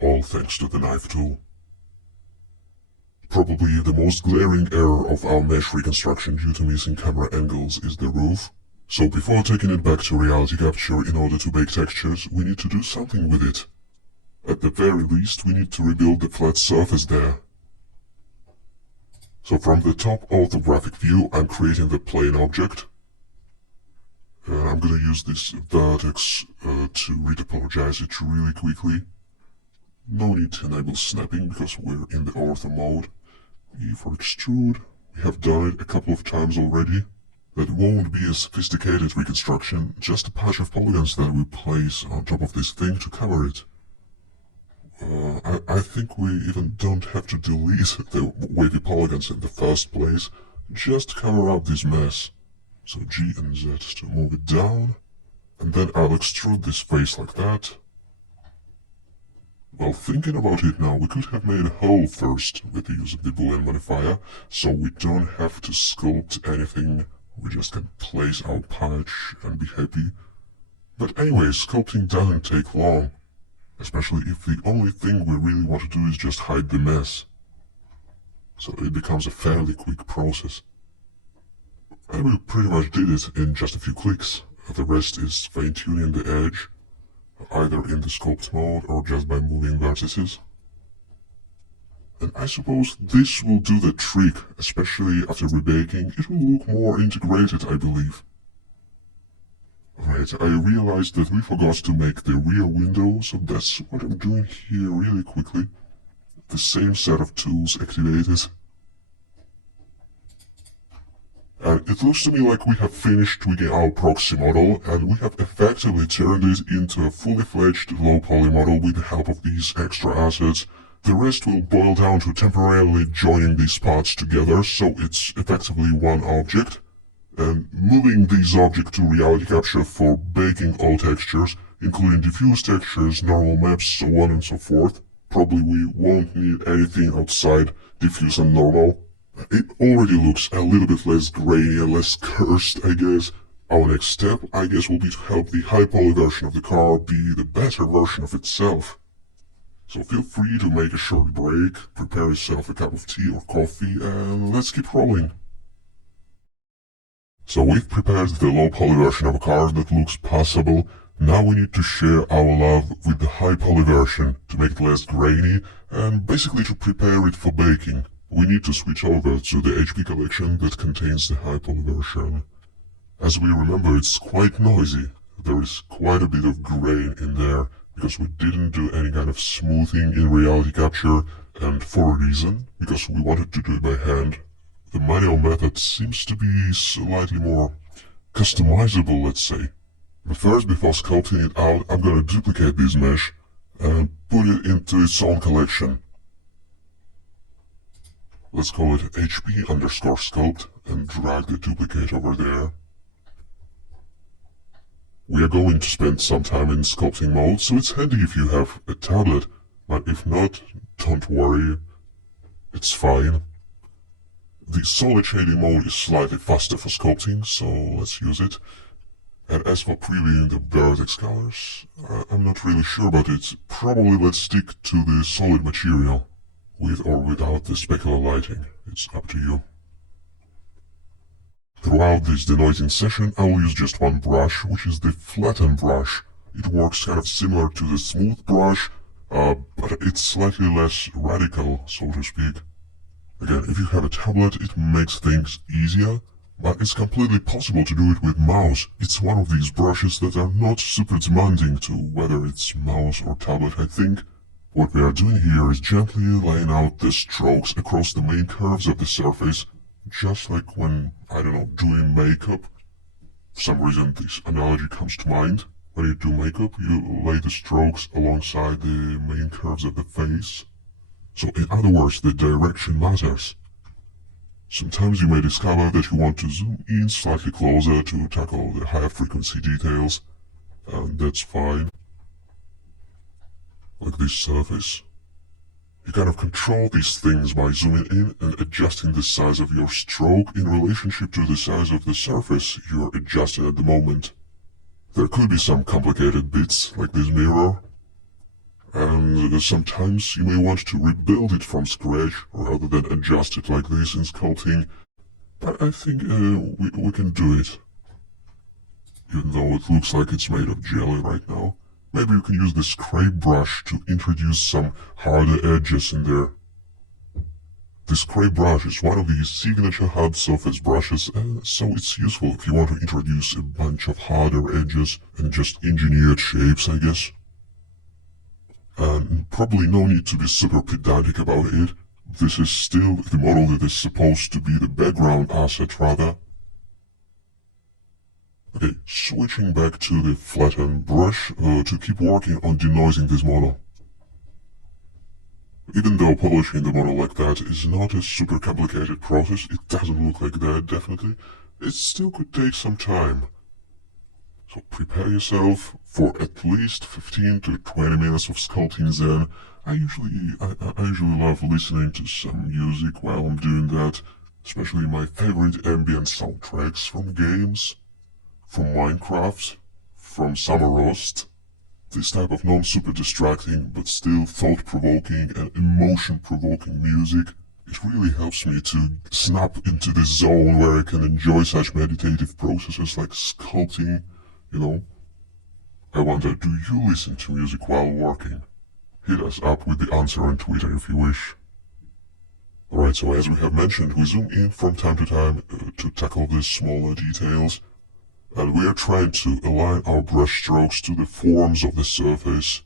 all thanks to the knife tool. Probably the most glaring error of our mesh reconstruction due to missing camera angles is the roof. So before taking it back to reality capture in order to bake textures, we need to do something with it. At the very least, we need to rebuild the flat surface there. So from the top orthographic view, I'm creating the plane object. And I'm gonna use this vertex to retopologize it really quickly. No need to enable snapping because we're in the ortho mode. E for extrude. We have done it a couple of times already. That won't be a sophisticated reconstruction, just a patch of polygons that we place on top of this thing to cover it. I think we even don't have to delete the wavy polygons in the first place, just cover up this mess. So G and Z to move it down, and then I'll extrude this face like that. Well, thinking about it now, we could have made a hole first with the use of the Boolean modifier, so we don't have to sculpt anything, we just can place our patch and be happy. But anyway, sculpting doesn't take long. Especially if the only thing we really want to do is just hide the mess. So it becomes a fairly quick process. And we pretty much did it in just a few clicks. The rest is fine-tuning the edge. either in the sculpt mode or just by moving vertices. And I suppose this will do the trick, especially after rebaking. It will look more integrated, I believe. Right, I realized that we forgot to make the rear window, so that's what I'm doing here really quickly. The same set of tools activated. And it looks to me like we have finished tweaking our proxy model, and we have effectively turned it into a fully fledged low poly model with the help of these extra assets. The rest will boil down to temporarily joining these parts together, so it's effectively one object. And moving these objects to reality capture for baking all textures, including diffuse textures, normal maps, so on and so forth. Probably we won't need anything outside diffuse and normal. It already looks a little bit less grainy and less cursed, I guess. Our next step, I guess, will be to help the high poly version of the car be the better version of itself. So feel free to make a short break, prepare yourself a cup of tea or coffee, and let's keep rolling. So we've prepared the low poly version of a car that looks passable. Now we need to share our love with the high poly version to make it less grainy and basically to prepare it for baking. We need to switch over to the HP collection that contains the high poly version. As we remember, it's quite noisy. There is quite a bit of grain in there because we didn't do any kind of smoothing in reality capture, and for a reason, because we wanted to do it by hand. The manual method seems to be slightly more customizable, let's say. But first, before sculpting it out, I'm gonna duplicate this mesh and put it into its own collection. Let's call it HP_sculpt and drag the duplicate over there. We are going to spend some time in sculpting mode, so it's handy if you have a tablet, but if not, don't worry, it's fine. The solid shading mode is slightly faster for sculpting, so let's use it. And as for previewing the vertex colors, I'm not really sure about it. Probably let's stick to the solid material, with or without the specular lighting. It's up to you. Throughout this denoising session, I will use just one brush, which is the flatten brush. It works kind of similar to the smooth brush, but it's slightly less radical, so to speak. Again, if you have a tablet, it makes things easier, but it's completely possible to do it with mouse. It's one of these brushes that are not super demanding to whether it's mouse or tablet, I think. What we are doing here is gently laying out the strokes across the main curves of the surface, just like when, I don't know, doing makeup. For some reason this analogy comes to mind. When you do makeup, you lay the strokes alongside the main curves of the face. So in other words, the direction matters. Sometimes you may discover that you want to zoom in slightly closer to tackle the higher frequency details, and that's fine. Like this surface. You kind of control these things by zooming in and adjusting the size of your stroke in relationship to the size of the surface you're adjusting at the moment. There could be some complicated bits, like this mirror, and sometimes you may want to rebuild it from scratch rather than adjust it like this in sculpting, but I think we can do it. Even though it looks like it's made of jelly right now. Maybe you can use the scrape brush to introduce some harder edges in there. The scrape brush is one of these signature hard surface brushes, so it's useful if you want to introduce a bunch of harder edges and just engineered shapes, I guess. And probably no need to be super pedantic about it. This is still the model that is supposed to be the background asset, rather. Okay, switching back to the flatten brush to keep working on denoising this model. Even though polishing the model like that is not a super complicated process, it doesn't look like that, definitely, it still could take some time. So prepare yourself for at least 15 to 20 minutes of sculpting zen. I usually love listening to some music while I'm doing that, especially my favorite ambient soundtracks from games. From Minecraft, from Summer Rust, this type of non-super distracting but still thought-provoking and emotion-provoking music, it really helps me to snap into this zone where I can enjoy such meditative processes like sculpting, you know. I wonder, do you listen to music while working? Hit us up with the answer on Twitter if you wish. Alright, so as we have mentioned, we zoom in from time to time to tackle the smaller details, and we are trying to align our brush strokes to the forms of the surface.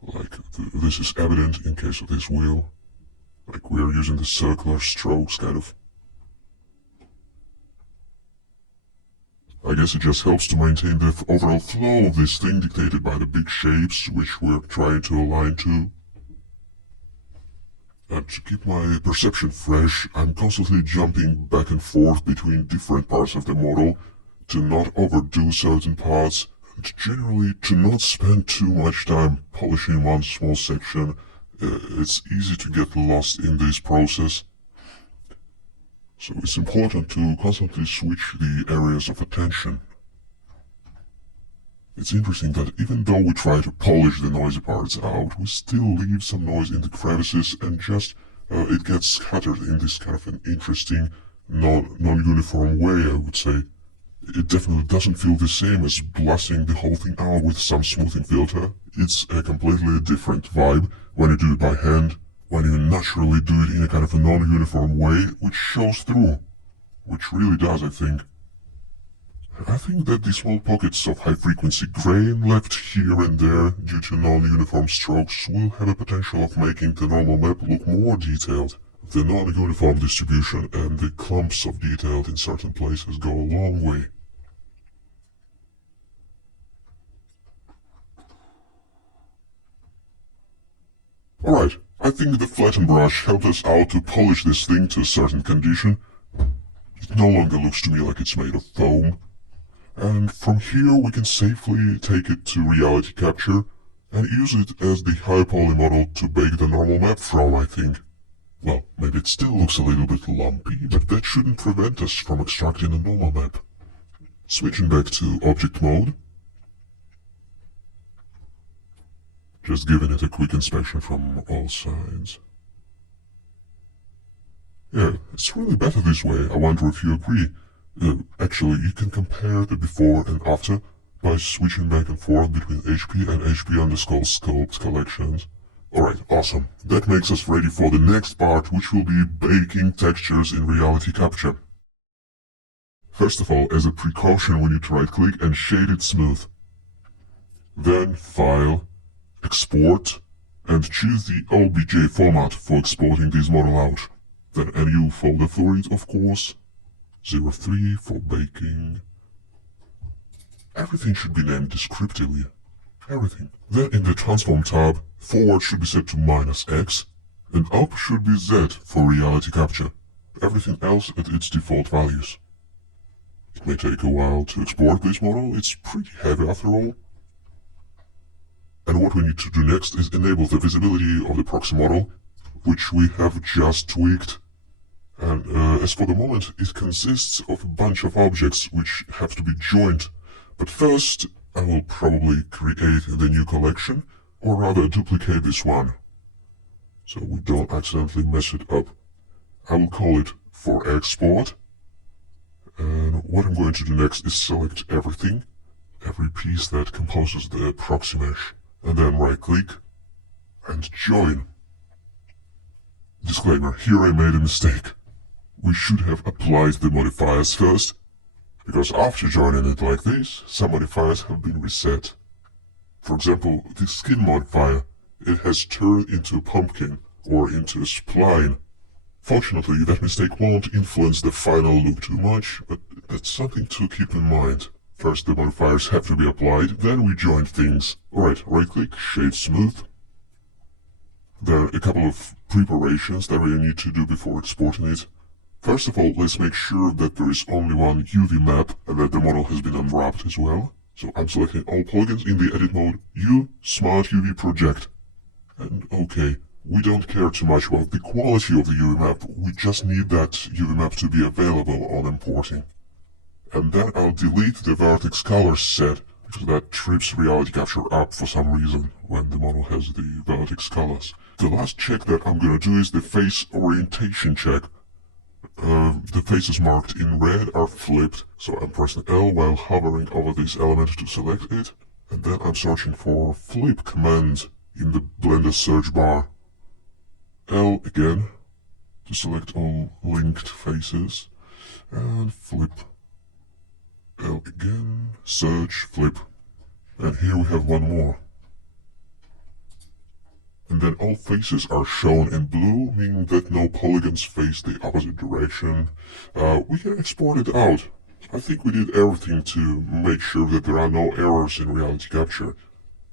Like, this is evident in case of this wheel. Like, we are using the circular strokes, kind of. I guess it just helps to maintain the overall flow of this thing dictated by the big shapes which we're trying to align to. And to keep my perception fresh, I'm constantly jumping back and forth between different parts of the model to not overdo certain parts, and generally to not spend too much time polishing one small section. It's easy to get lost in this process. So it's important to constantly switch the areas of attention. It's interesting that even though we try to polish the noisy parts out, we still leave some noise in the crevices and just it gets scattered in this kind of an interesting, non-uniform way, I would say. It definitely doesn't feel the same as blasting the whole thing out with some smoothing filter. It's a completely different vibe when you do it by hand, when you naturally do it in a kind of a non-uniform way, which shows through. Which really does, I think. I think that the small pockets of high-frequency grain left here and there due to non-uniform strokes will have a potential of making the normal map look more detailed. The non-uniform distribution and the clumps of detail in certain places go a long way. Alright, I think the flatten brush helped us out to polish this thing to a certain condition. It no longer looks to me like it's made of foam. And from here we can safely take it to reality capture and use it as the high poly model to bake the normal map from, I think. Well, maybe it still looks a little bit lumpy, but that shouldn't prevent us from extracting a normal map. Switching back to object mode. Just giving it a quick inspection from all sides. Yeah, it's really better this way, I wonder if you agree. Actually, you can compare the before and after by switching back and forth between HP and HP underscore scopes collections. Alright, awesome. That makes us ready for the next part, which will be baking textures in reality capture. First of all, as a precaution, we need to right click and shade it smooth. Then File, Export, and choose the OBJ format for exporting this model out. Then a new folder for it, of course. 03 for baking. Everything should be named descriptively. Everything. Then in the transform tab, forward should be set to -X, and up should be Z for reality capture. Everything else at its default values. It may take a while to export this model, it's pretty heavy after all. And what we need to do next is enable the visibility of the proxy model, which we have just tweaked. And as for the moment, it consists of a bunch of objects which have to be joined. But first, I will probably create the new collection, or rather duplicate this one, so we don't accidentally mess it up. I will call it for export. And what I'm going to do next is select everything, every piece that composes the proxy mesh, and then right click and join. Disclaimer, here I made a mistake. We should have applied the modifiers first, because after joining it like this, some modifiers have been reset. For example, the skin modifier, it has turned into a pumpkin or into a spline. Fortunately, that mistake won't influence the final look too much, but that's something to keep in mind. First the modifiers have to be applied, then we join things. Alright, right click, shade smooth. There are a couple of preparations that we need to do before exporting it. First of all, let's make sure that there is only one UV map and that the model has been unwrapped as well. So I'm selecting all plugins in the edit mode, Smart UV Project. And okay, we don't care too much about the quality of the UV map, we just need that UV map to be available on importing. And then I'll delete the vertex color set, because that trips reality capture up for some reason when the model has the vertex colors. The last check that I'm gonna do is the face orientation check. The faces marked in red are flipped, so I'm pressing L while hovering over this element to select it. And then I'm searching for flip command in the Blender search bar. L again to select all linked faces, and flip. L again, search, flip. And here we have one more. And then all faces are shown in blue, meaning that no polygons face the opposite direction. We can export it out. I think we did everything to make sure that there are no errors in reality capture.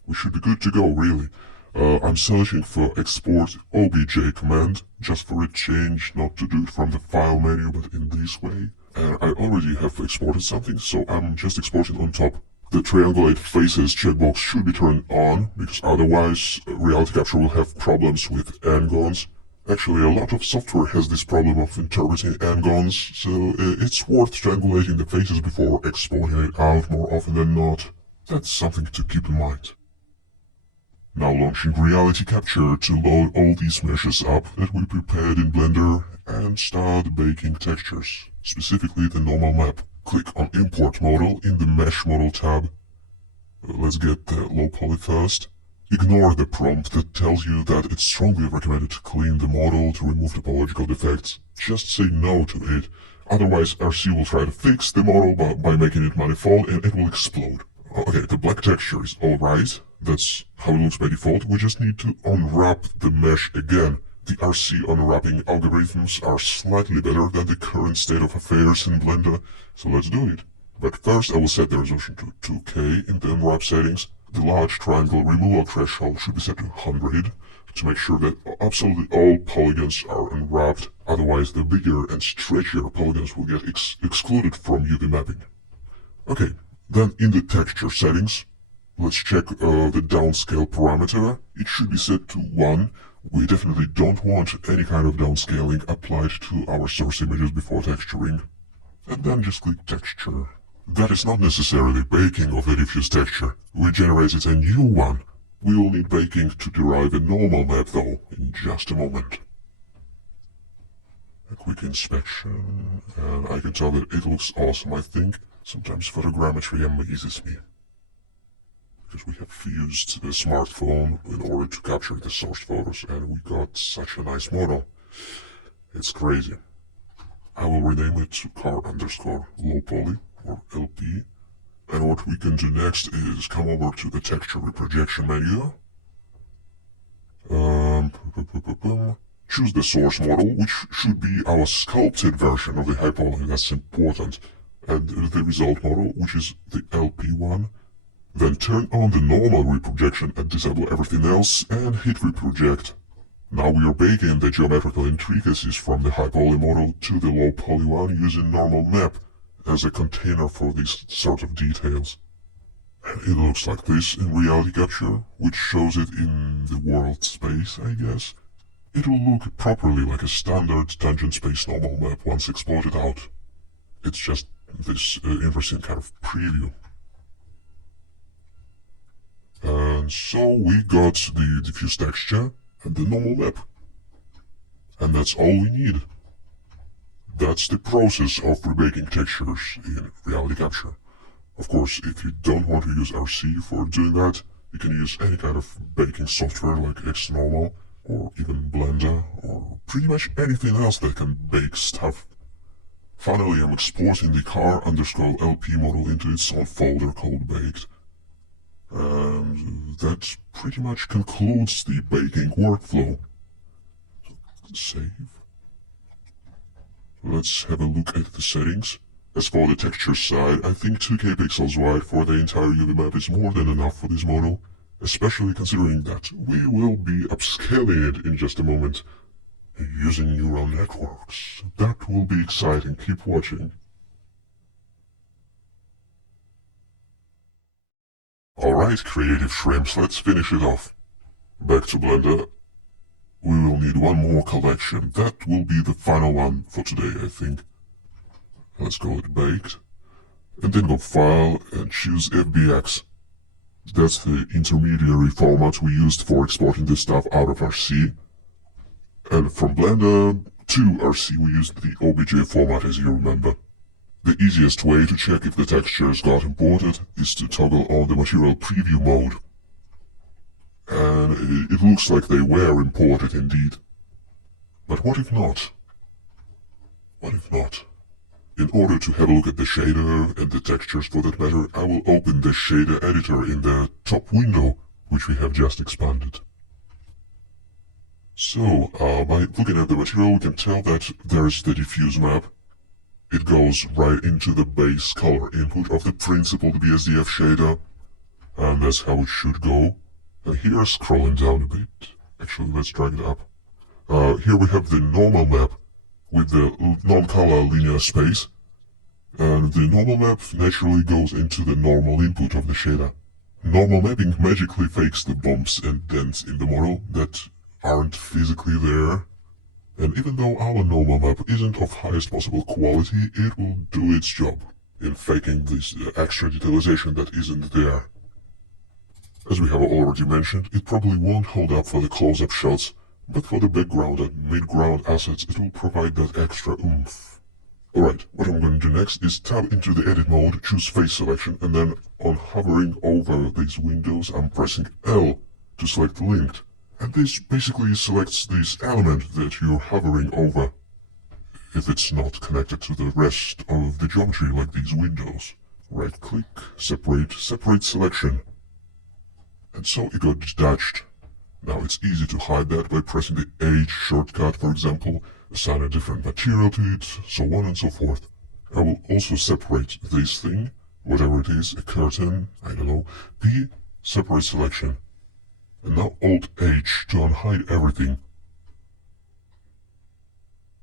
We should be good to go, really. I'm searching for export obj command, just for a change, not to do it from the file menu, but in this way. And I already have exported something, so I'm just exporting on top. The triangulate faces checkbox should be turned on, because otherwise reality capture will have problems with n-gons. Actually, a lot of software has this problem of interpreting n-gons, so it's worth triangulating the faces before exporting it out more often than not. That's something to keep in mind. Now launching reality capture to load all these meshes up that we prepared in Blender and start baking textures, specifically the normal map. Click on Import Model in the Mesh Model tab. Let's get the low poly first. Ignore the prompt that tells you that it's strongly recommended to clean the model to remove topological defects. Just say no to it, otherwise RC will try to fix the model by making it manifold and it will explode. Okay, the black texture is alright, that's how it looks by default. We just need to unwrap the mesh again. The RC unwrapping algorithms are slightly better than the current state of affairs in Blender, so let's do it. But first I will set the resolution to 2K in the unwrap settings. The large triangle removal threshold should be set to 100 to make sure that absolutely all polygons are unwrapped, otherwise the bigger and stretchier polygons will get excluded from UV mapping. Okay, then in the texture settings, let's check the downscale parameter. It should be set to 1. We definitely don't want any kind of downscaling applied to our source images before texturing. And then just click texture. That is not necessarily baking of the diffuse texture. We generated a new one. We will need baking to derive a normal map though, in just a moment. A quick inspection, and I can tell that it looks awesome, I think. Sometimes photogrammetry amazes me, because we have fused the smartphone in order to capture the source photos, and we got such a nice model. It's crazy. I will rename it to car_low poly, or LP. And what we can do next is come over to the texture reprojection menu. Choose the source model, which should be our sculpted version of the high poly, that's important. And the result model, which is the LP one. Then turn on the normal reprojection and disable everything else and hit reproject. Now we are baking the geometrical intricacies from the high poly model to the low poly one using normal map as a container for these sort of details. And it looks like this in reality capture, which shows it in the world space, I guess. It will look properly like a standard tangent space normal map once exported out. It's just this interesting kind of preview. And so we got the diffuse texture and the normal map. And that's all we need. That's the process of rebaking textures in reality capture. Of course, if you don't want to use RC for doing that, you can use any kind of baking software like XNormal, or even Blender, or pretty much anything else that can bake stuff. Finally, I'm exporting the car_LP model into its own folder called Baked. And that pretty much concludes the baking workflow. Save. Let's have a look at the settings. As for the texture side, I think 2K pixels wide for the entire UV map is more than enough for this model, especially considering that we will be upscaling it in just a moment, using neural networks. That will be exciting, keep watching. Alright, creative shrimps, let's finish it off. Back to Blender. We will need one more collection. That will be the final one for today, I think. Let's call it Baked. And then go File and choose FBX. That's the intermediary format we used for exporting this stuff out of RC. And from Blender to RC we used the OBJ format, as you remember. The easiest way to check if the textures got imported is to toggle on the material preview mode. And it looks like they were imported indeed. But what if not? What if not? In order to have a look at the shader and the textures for that matter, I will open the shader editor in the top window, which we have just expanded. So, by looking at the material, we can tell that there's the diffuse map. It goes right into the base color input of the principled BSDF shader, and that's how it should go. And here, scrolling down a bit, actually let's drag it up. Here we have the normal map with the non-color linear space, and the normal map naturally goes into the normal input of the shader. Normal mapping magically fakes the bumps and dents in the model that aren't physically there. And even though our normal map isn't of highest possible quality, it will do its job in faking this extra detalization that isn't there. As we have already mentioned, it probably won't hold up for the close-up shots, but for the background and mid-ground assets it will provide that extra oomph. Alright, what I'm going to do next is tab into the edit mode, choose face selection, and then on hovering over these windows I'm pressing L to select linked. And this basically selects this element that you're hovering over, if it's not connected to the rest of the geometry like these windows. Right click, separate selection. And so it got detached. Now it's easy to hide that by pressing the H shortcut, for example, assign a different material to it, so on and so forth. I will also separate this thing, whatever it is, a curtain, I don't know, P, separate selection. And now Alt-H to unhide everything.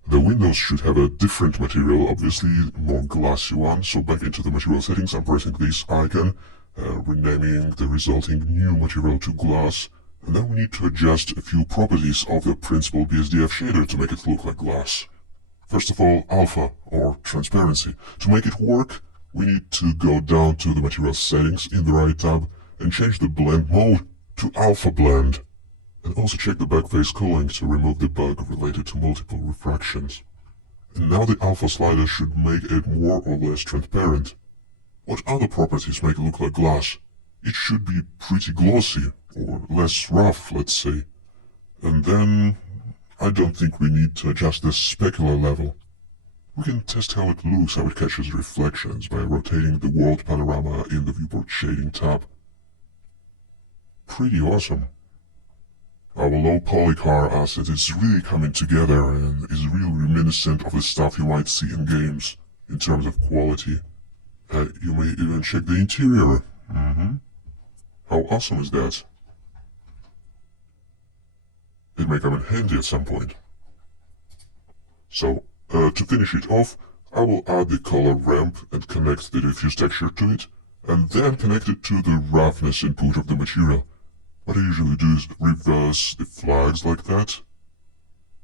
The windows should have a different material, obviously more glassy one, so back into the material settings I'm pressing this icon, renaming the resulting new material to glass, and then we need to adjust a few properties of the principled BSDF shader to make it look like glass. First of all, alpha, or transparency. To make it work, we need to go down to the material settings in the right tab and change the blend mode to alpha blend, and also check the backface culling to remove the bug related to multiple refractions. And now the alpha slider should make it more or less transparent. What other properties make it look like glass? It should be pretty glossy, or less rough, let's say. And then, I don't think we need to adjust the specular level. We can test how it looks, how it catches reflections by rotating the world panorama in the viewport shading tab. Pretty awesome. Our low poly car asset is really coming together and is really reminiscent of the stuff you might see in games in terms of quality. You may even check the interior. How awesome is that? It may come in handy at some point. So, to finish it off, I will add the color ramp and connect the diffuse texture to it, and then connect it to the roughness input of the material. What I usually do is reverse the flags like that.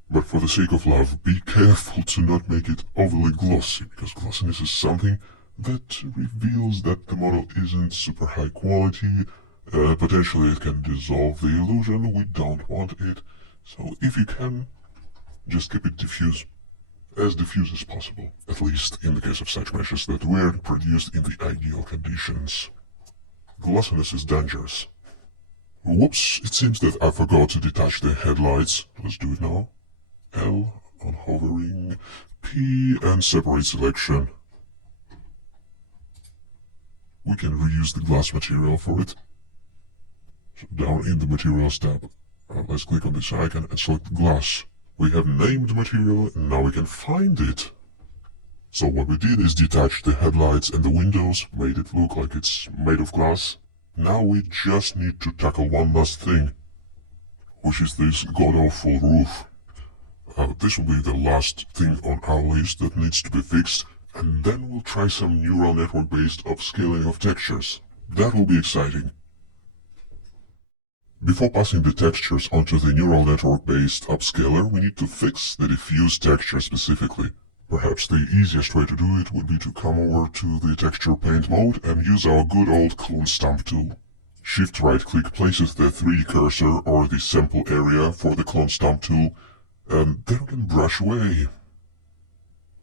But for the sake of love, be careful to not make it overly glossy, because glossiness is something that reveals that the model isn't super high quality. Potentially it can dissolve the illusion, we don't want it. So if you can, just keep it diffuse. As diffuse as possible, at least in the case of such meshes that weren't produced in the ideal conditions. Glossiness is dangerous. Whoops, it seems that I forgot to detach the headlights. Let's do it now. L on hovering, P and separate selection. We can reuse the glass material for it. So down in the materials tab, let's click on this icon and select glass. We have named the material and now we can find it. So what we did is detach the headlights and the windows, made it look like it's made of glass. Now we just need to tackle one last thing, which is this god-awful roof. This will be the last thing on our list that needs to be fixed, and then we'll try some neural network-based upscaling of textures. That will be exciting. Before passing the textures onto the neural network-based upscaler, we need to fix the diffuse texture specifically. Perhaps the easiest way to do it would be to come over to the texture paint mode and use our good old clone stamp tool. Shift right click places the 3D cursor or the sample area for the clone stamp tool, and then we can brush away.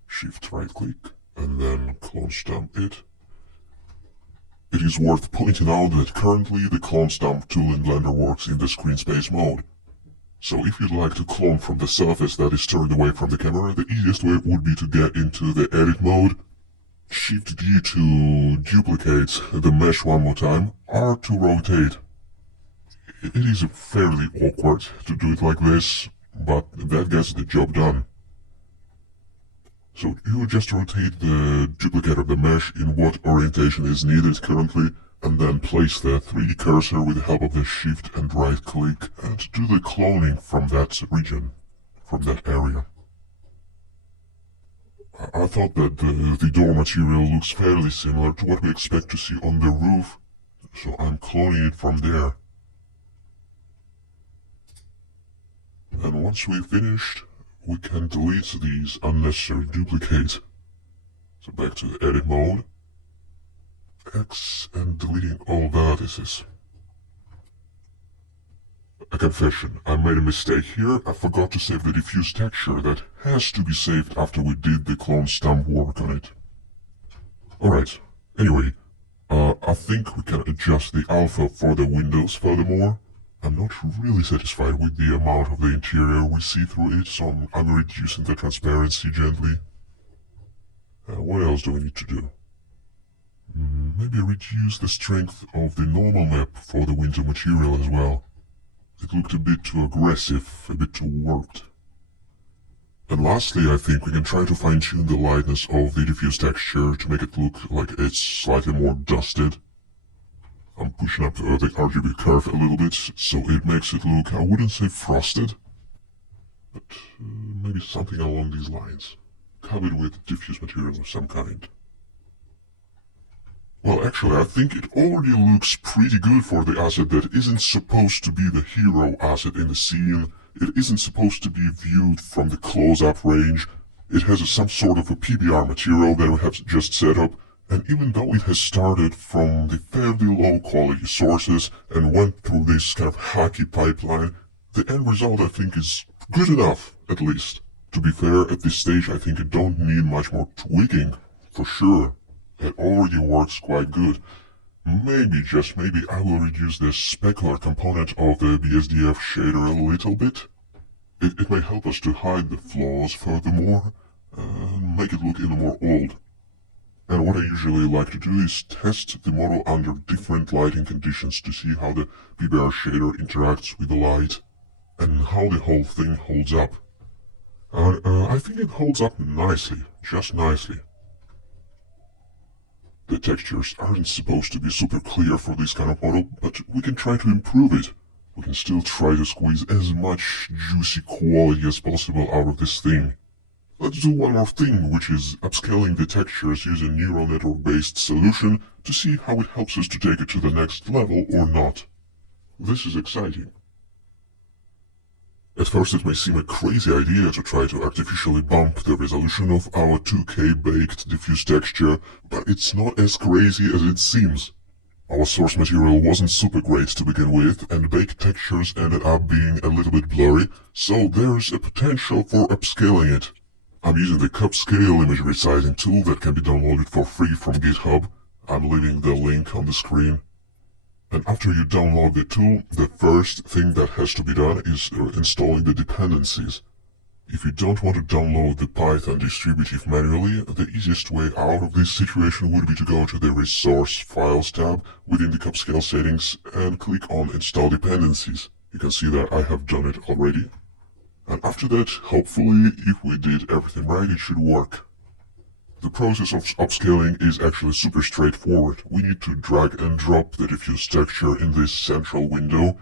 Shift right click, and then clone stamp it. It is worth pointing out that currently the clone stamp tool in Blender works in the screen space mode. So if you'd like to clone from the surface that is turned away from the camera, the easiest way would be to get into the edit mode, Shift D to duplicate the mesh one more time, R to rotate. It is fairly awkward to do it like this, but that gets the job done. So you just rotate the duplicate of the mesh in what orientation is needed currently, and then place the 3D cursor with the help of the shift and right click and do the cloning from that region, from that area. I thought that the door material looks fairly similar to what we expect to see on the roof, so I'm cloning it from there. And once we've finished, we can delete these unnecessary duplicates. So back to the edit mode, X, and deleting all vertices. A confession, I made a mistake here. I forgot to save the diffuse texture that has to be saved after we did the clone stamp work on it. Alright, anyway, I think we can adjust the alpha for the windows furthermore. I'm not really satisfied with the amount of the interior we see through it, so I'm reducing the transparency gently. What else do we need to do? Maybe reduce the strength of the normal map for the window material as well. It looked a bit too aggressive, a bit too warped. And lastly, I think we can try to fine-tune the lightness of the diffuse texture to make it look like it's slightly more dusted. I'm pushing up the RGB curve a little bit, so it makes it look, I wouldn't say frosted, but maybe something along these lines, covered with diffuse material of some kind. Well, actually, I think it already looks pretty good for the asset that isn't supposed to be the hero asset in the scene. It isn't supposed to be viewed from the close-up range. It has some sort of a PBR material that we have just set up, and even though it has started from the fairly low-quality sources and went through this kind of hacky pipeline, the end result I think is good enough, at least. To be fair, at this stage I think it don't need much more tweaking, for sure. It already works quite good. Maybe, just maybe, I will reduce the specular component of the BSDF shader a little bit. It may help us to hide the flaws furthermore, and make it look even more old. And what I usually like to do is test the model under different lighting conditions to see how the PBR shader interacts with the light, and how the whole thing holds up. I think it holds up nicely, just nicely. The textures aren't supposed to be super clear for this kind of model, but we can try to improve it. We can still try to squeeze as much juicy quality as possible out of this thing. Let's do one more thing, which is upscaling the textures using neural network-based solution to see how it helps us to take it to the next level or not. This is exciting. At first it may seem a crazy idea to try to artificially bump the resolution of our 2K baked diffuse texture, but it's not as crazy as it seems. Our source material wasn't super great to begin with, and baked textures ended up being a little bit blurry, so there's a potential for upscaling it. I'm using the Cupscale image resizing tool that can be downloaded for free from GitHub. I'm leaving the link on the screen. And after you download the tool, the first thing that has to be done is installing the dependencies. If you don't want to download the Python distributive manually, the easiest way out of this situation would be to go to the Resource Files tab within the Cupscale settings and click on Install Dependencies. You can see that I have done it already. And after that, hopefully, if we did everything right, it should work. The process of upscaling is actually super straightforward. We need to drag and drop the diffuse texture in this central window.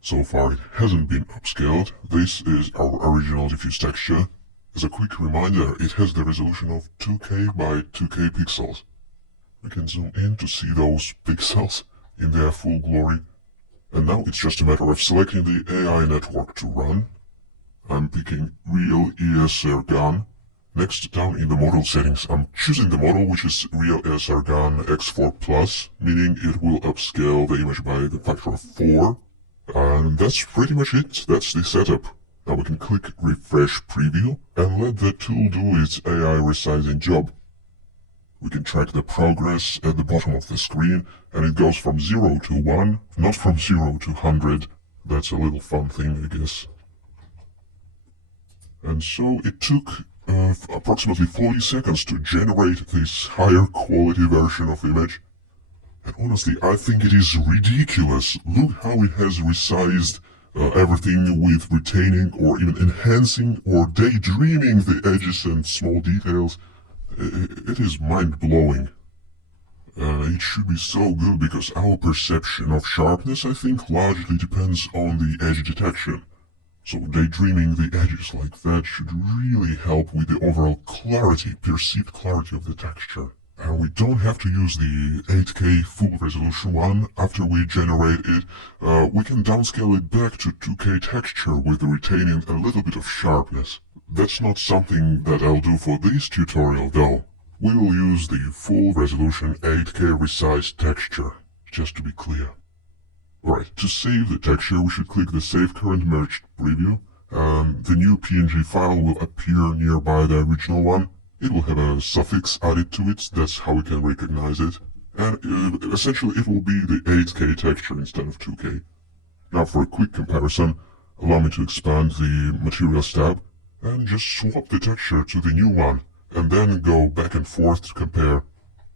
So far it hasn't been upscaled. This is our original diffuse texture. As a quick reminder, it has the resolution of 2K by 2K pixels. We can zoom in to see those pixels in their full glory. And now it's just a matter of selecting the AI network to run. I'm picking Real ESR GAN. Next, down in the model settings, I'm choosing the model which is Real ESR GAN X4+, meaning it will upscale the image by the factor of 4. And that's pretty much it. That's the setup. Now we can click Refresh Preview and let the tool do its AI resizing job. We can track the progress at the bottom of the screen, and it goes from 0 to 1, not from 0 to 100. That's a little fun thing, I guess. And so it took approximately 40 seconds to generate this higher quality version of image. And honestly, I think it is ridiculous. Look how it has resized everything with retaining or even enhancing or daydreaming the edges and small details. It is mind-blowing. It should be so good because our perception of sharpness, I think, largely depends on the edge detection. So daydreaming the edges like that should really help with the overall clarity, perceived clarity of the texture. And we don't have to use the 8K full resolution one after we generate it. We can downscale it back to 2K texture with retaining a little bit of sharpness. That's not something that I'll do for this tutorial though. We will use the full resolution 8K resized texture, just to be clear. Alright, to save the texture we should click the Save Current Merged Preview. The new PNG file will appear nearby the original one. It will have a suffix added to it, that's how we can recognize it. And essentially it will be the 8K texture instead of 2K. Now for a quick comparison, allow me to expand the Materials tab and just swap the texture to the new one and then go back and forth to compare.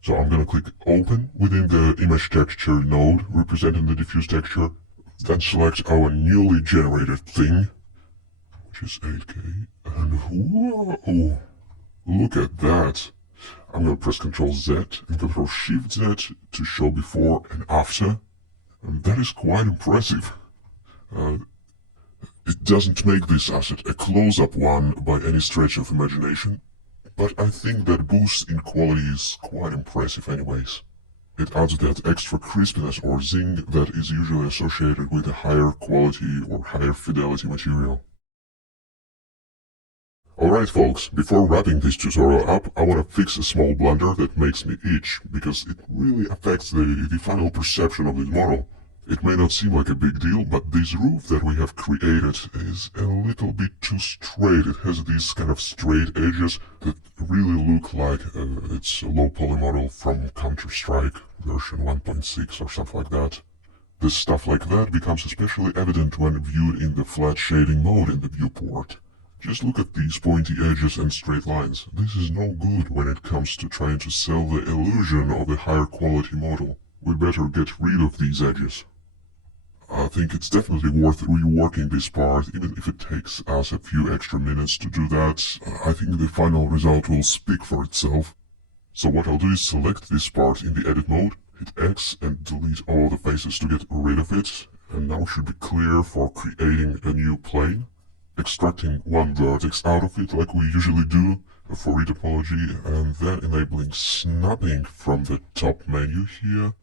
So I'm gonna click Open within the Image Texture node representing the diffuse texture, then select our newly generated thing, which is 8K, and whoa! Look at that. I'm gonna press Ctrl Z and Ctrl Shift Z to show before and after. And that is quite impressive. It doesn't make this asset a close-up one by any stretch of imagination, but I think that boost in quality is quite impressive anyways. It adds that extra crispness or zing that is usually associated with a higher quality or higher fidelity material. Alright folks, before wrapping this tutorial up, I want to fix a small blunder that makes me itch, because it really affects the final perception of this model. It may not seem like a big deal, but this roof that we have created is a little bit too straight. It has these kind of straight edges that really look like it's a low poly model from Counter-Strike version 1.6 or something like that. This stuff like that becomes especially evident when viewed in the flat shading mode in the viewport. Just look at these pointy edges and straight lines. This is no good when it comes to trying to sell the illusion of a higher quality model. We better get rid of these edges. I think it's definitely worth reworking this part, even if it takes us a few extra minutes to do that. I think the final result will speak for itself. So what I'll do is select this part in the edit mode, hit X and delete all the faces to get rid of it, and now should be clear for creating a new plane. Extracting one vertex out of it like we usually do for retopology, and then enabling snapping from the top menu here.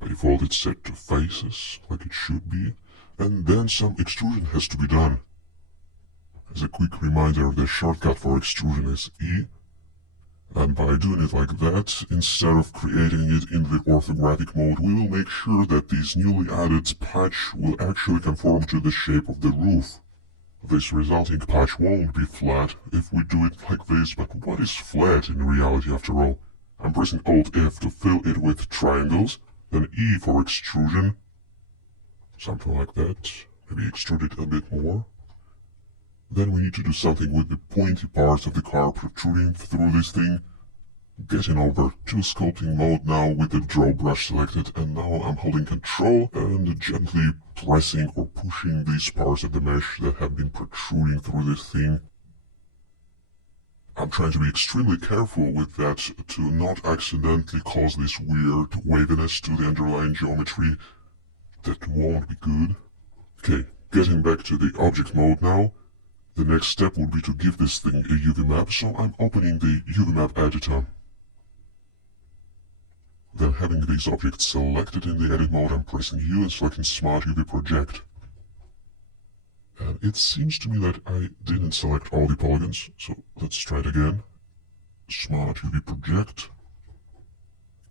By default it's set to faces, like it should be, and then some extrusion has to be done. As a quick reminder, the shortcut for extrusion is E, and by doing it like that, instead of creating it in the orthographic mode, we will make sure that this newly added patch will actually conform to the shape of the roof. This resulting patch won't be flat if we do it like this, but what is flat in reality after all? I'm pressing Alt F to fill it with triangles, then E for extrusion, something like that, maybe extrude it a bit more. Then we need to do something with the pointy parts of the car protruding through this thing. Getting over to sculpting mode now with the draw brush selected, and now I'm holding Ctrl and gently pressing or pushing these parts of the mesh that have been protruding through this thing. I'm trying to be extremely careful with that to not accidentally cause this weird waviness to the underlying geometry. That won't be good. Okay, getting back to the object mode now. The next step would be to give this thing a UV map, so I'm opening the UV map editor. Then having these objects selected in the edit mode, I'm pressing U and selecting Smart UV Project. And it seems to me that I didn't select all the polygons, so let's try it again. Smart UV Project.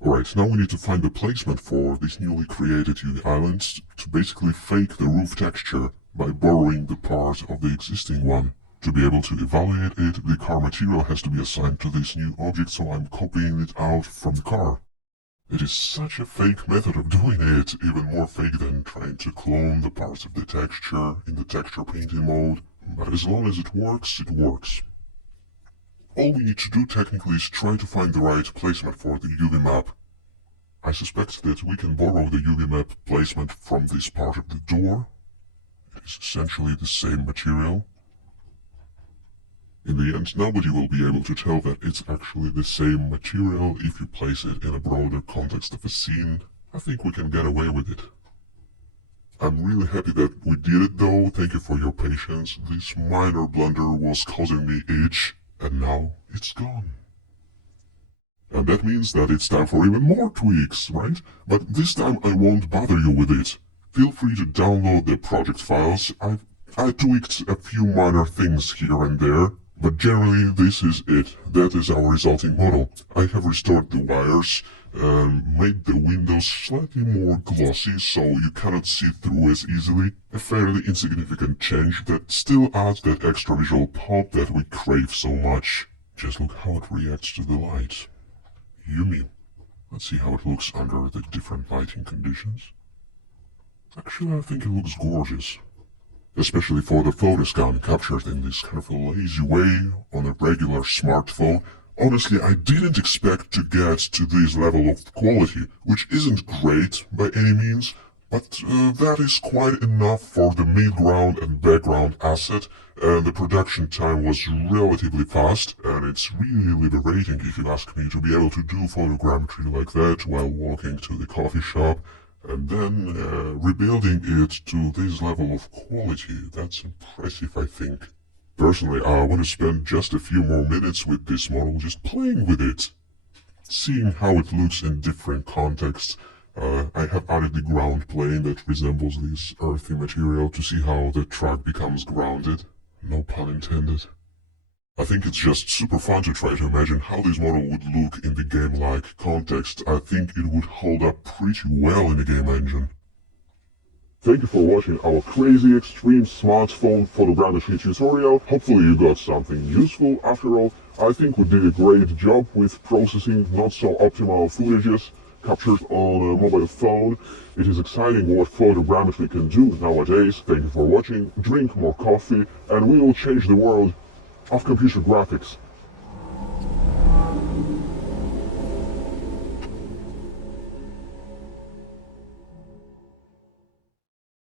Alright, now we need to find the placement for these newly created UV islands to basically fake the roof texture by borrowing the part of the existing one. To be able to evaluate it, the car material has to be assigned to this new object, so I'm copying it out from the car. It is such a fake method of doing it, even more fake than trying to clone the parts of the texture in the texture painting mode, but as long as it works, it works. All we need to do technically is try to find the right placement for the UV map. I suspect that we can borrow the UV map placement from this part of the door. It is essentially the same material. In the end, nobody will be able to tell that it's actually the same material if you place it in a broader context of a scene. I think we can get away with it. I'm really happy that we did it though, thank you for your patience. This minor blunder was causing me itch, and now it's gone. And that means that it's time for even more tweaks, right? But this time I won't bother you with it. Feel free to download the project files. I tweaked a few minor things here and there, but generally this is it. That is our resulting model. I have restored the wires, made the windows slightly more glossy so you cannot see through as easily. A fairly insignificant change that still adds that extra visual pop that we crave so much. Just look how it reacts to the light. Yummy. Let's see how it looks under the different lighting conditions. Actually, I think it looks gorgeous. Especially for the photo scan captured in this kind of a lazy way on a regular smartphone. Honestly, I didn't expect to get to this level of quality, which isn't great by any means, but that is quite enough for the midground and background asset, and the production time was relatively fast, and it's really liberating if you ask me to be able to do photogrammetry like that while walking to the coffee shop, and then rebuilding it to this level of quality. That's impressive, I think. Personally, I want to spend just a few more minutes with this model, just playing with it, seeing how it looks in different contexts. I have added the ground plane that resembles this earthy material to see how the track becomes grounded. No pun intended. I think it's just super fun to try to imagine how this model would look in the game-like context. I think it would hold up pretty well in a game engine. Thank you for watching our crazy extreme smartphone photogrammetry tutorial. Hopefully you got something useful. After all, I think we did a great job with processing not so optimal footages captured on a mobile phone. It is exciting what photogrammetry can do nowadays. Thank you for watching, drink more coffee, and we will change the world of computer graphics.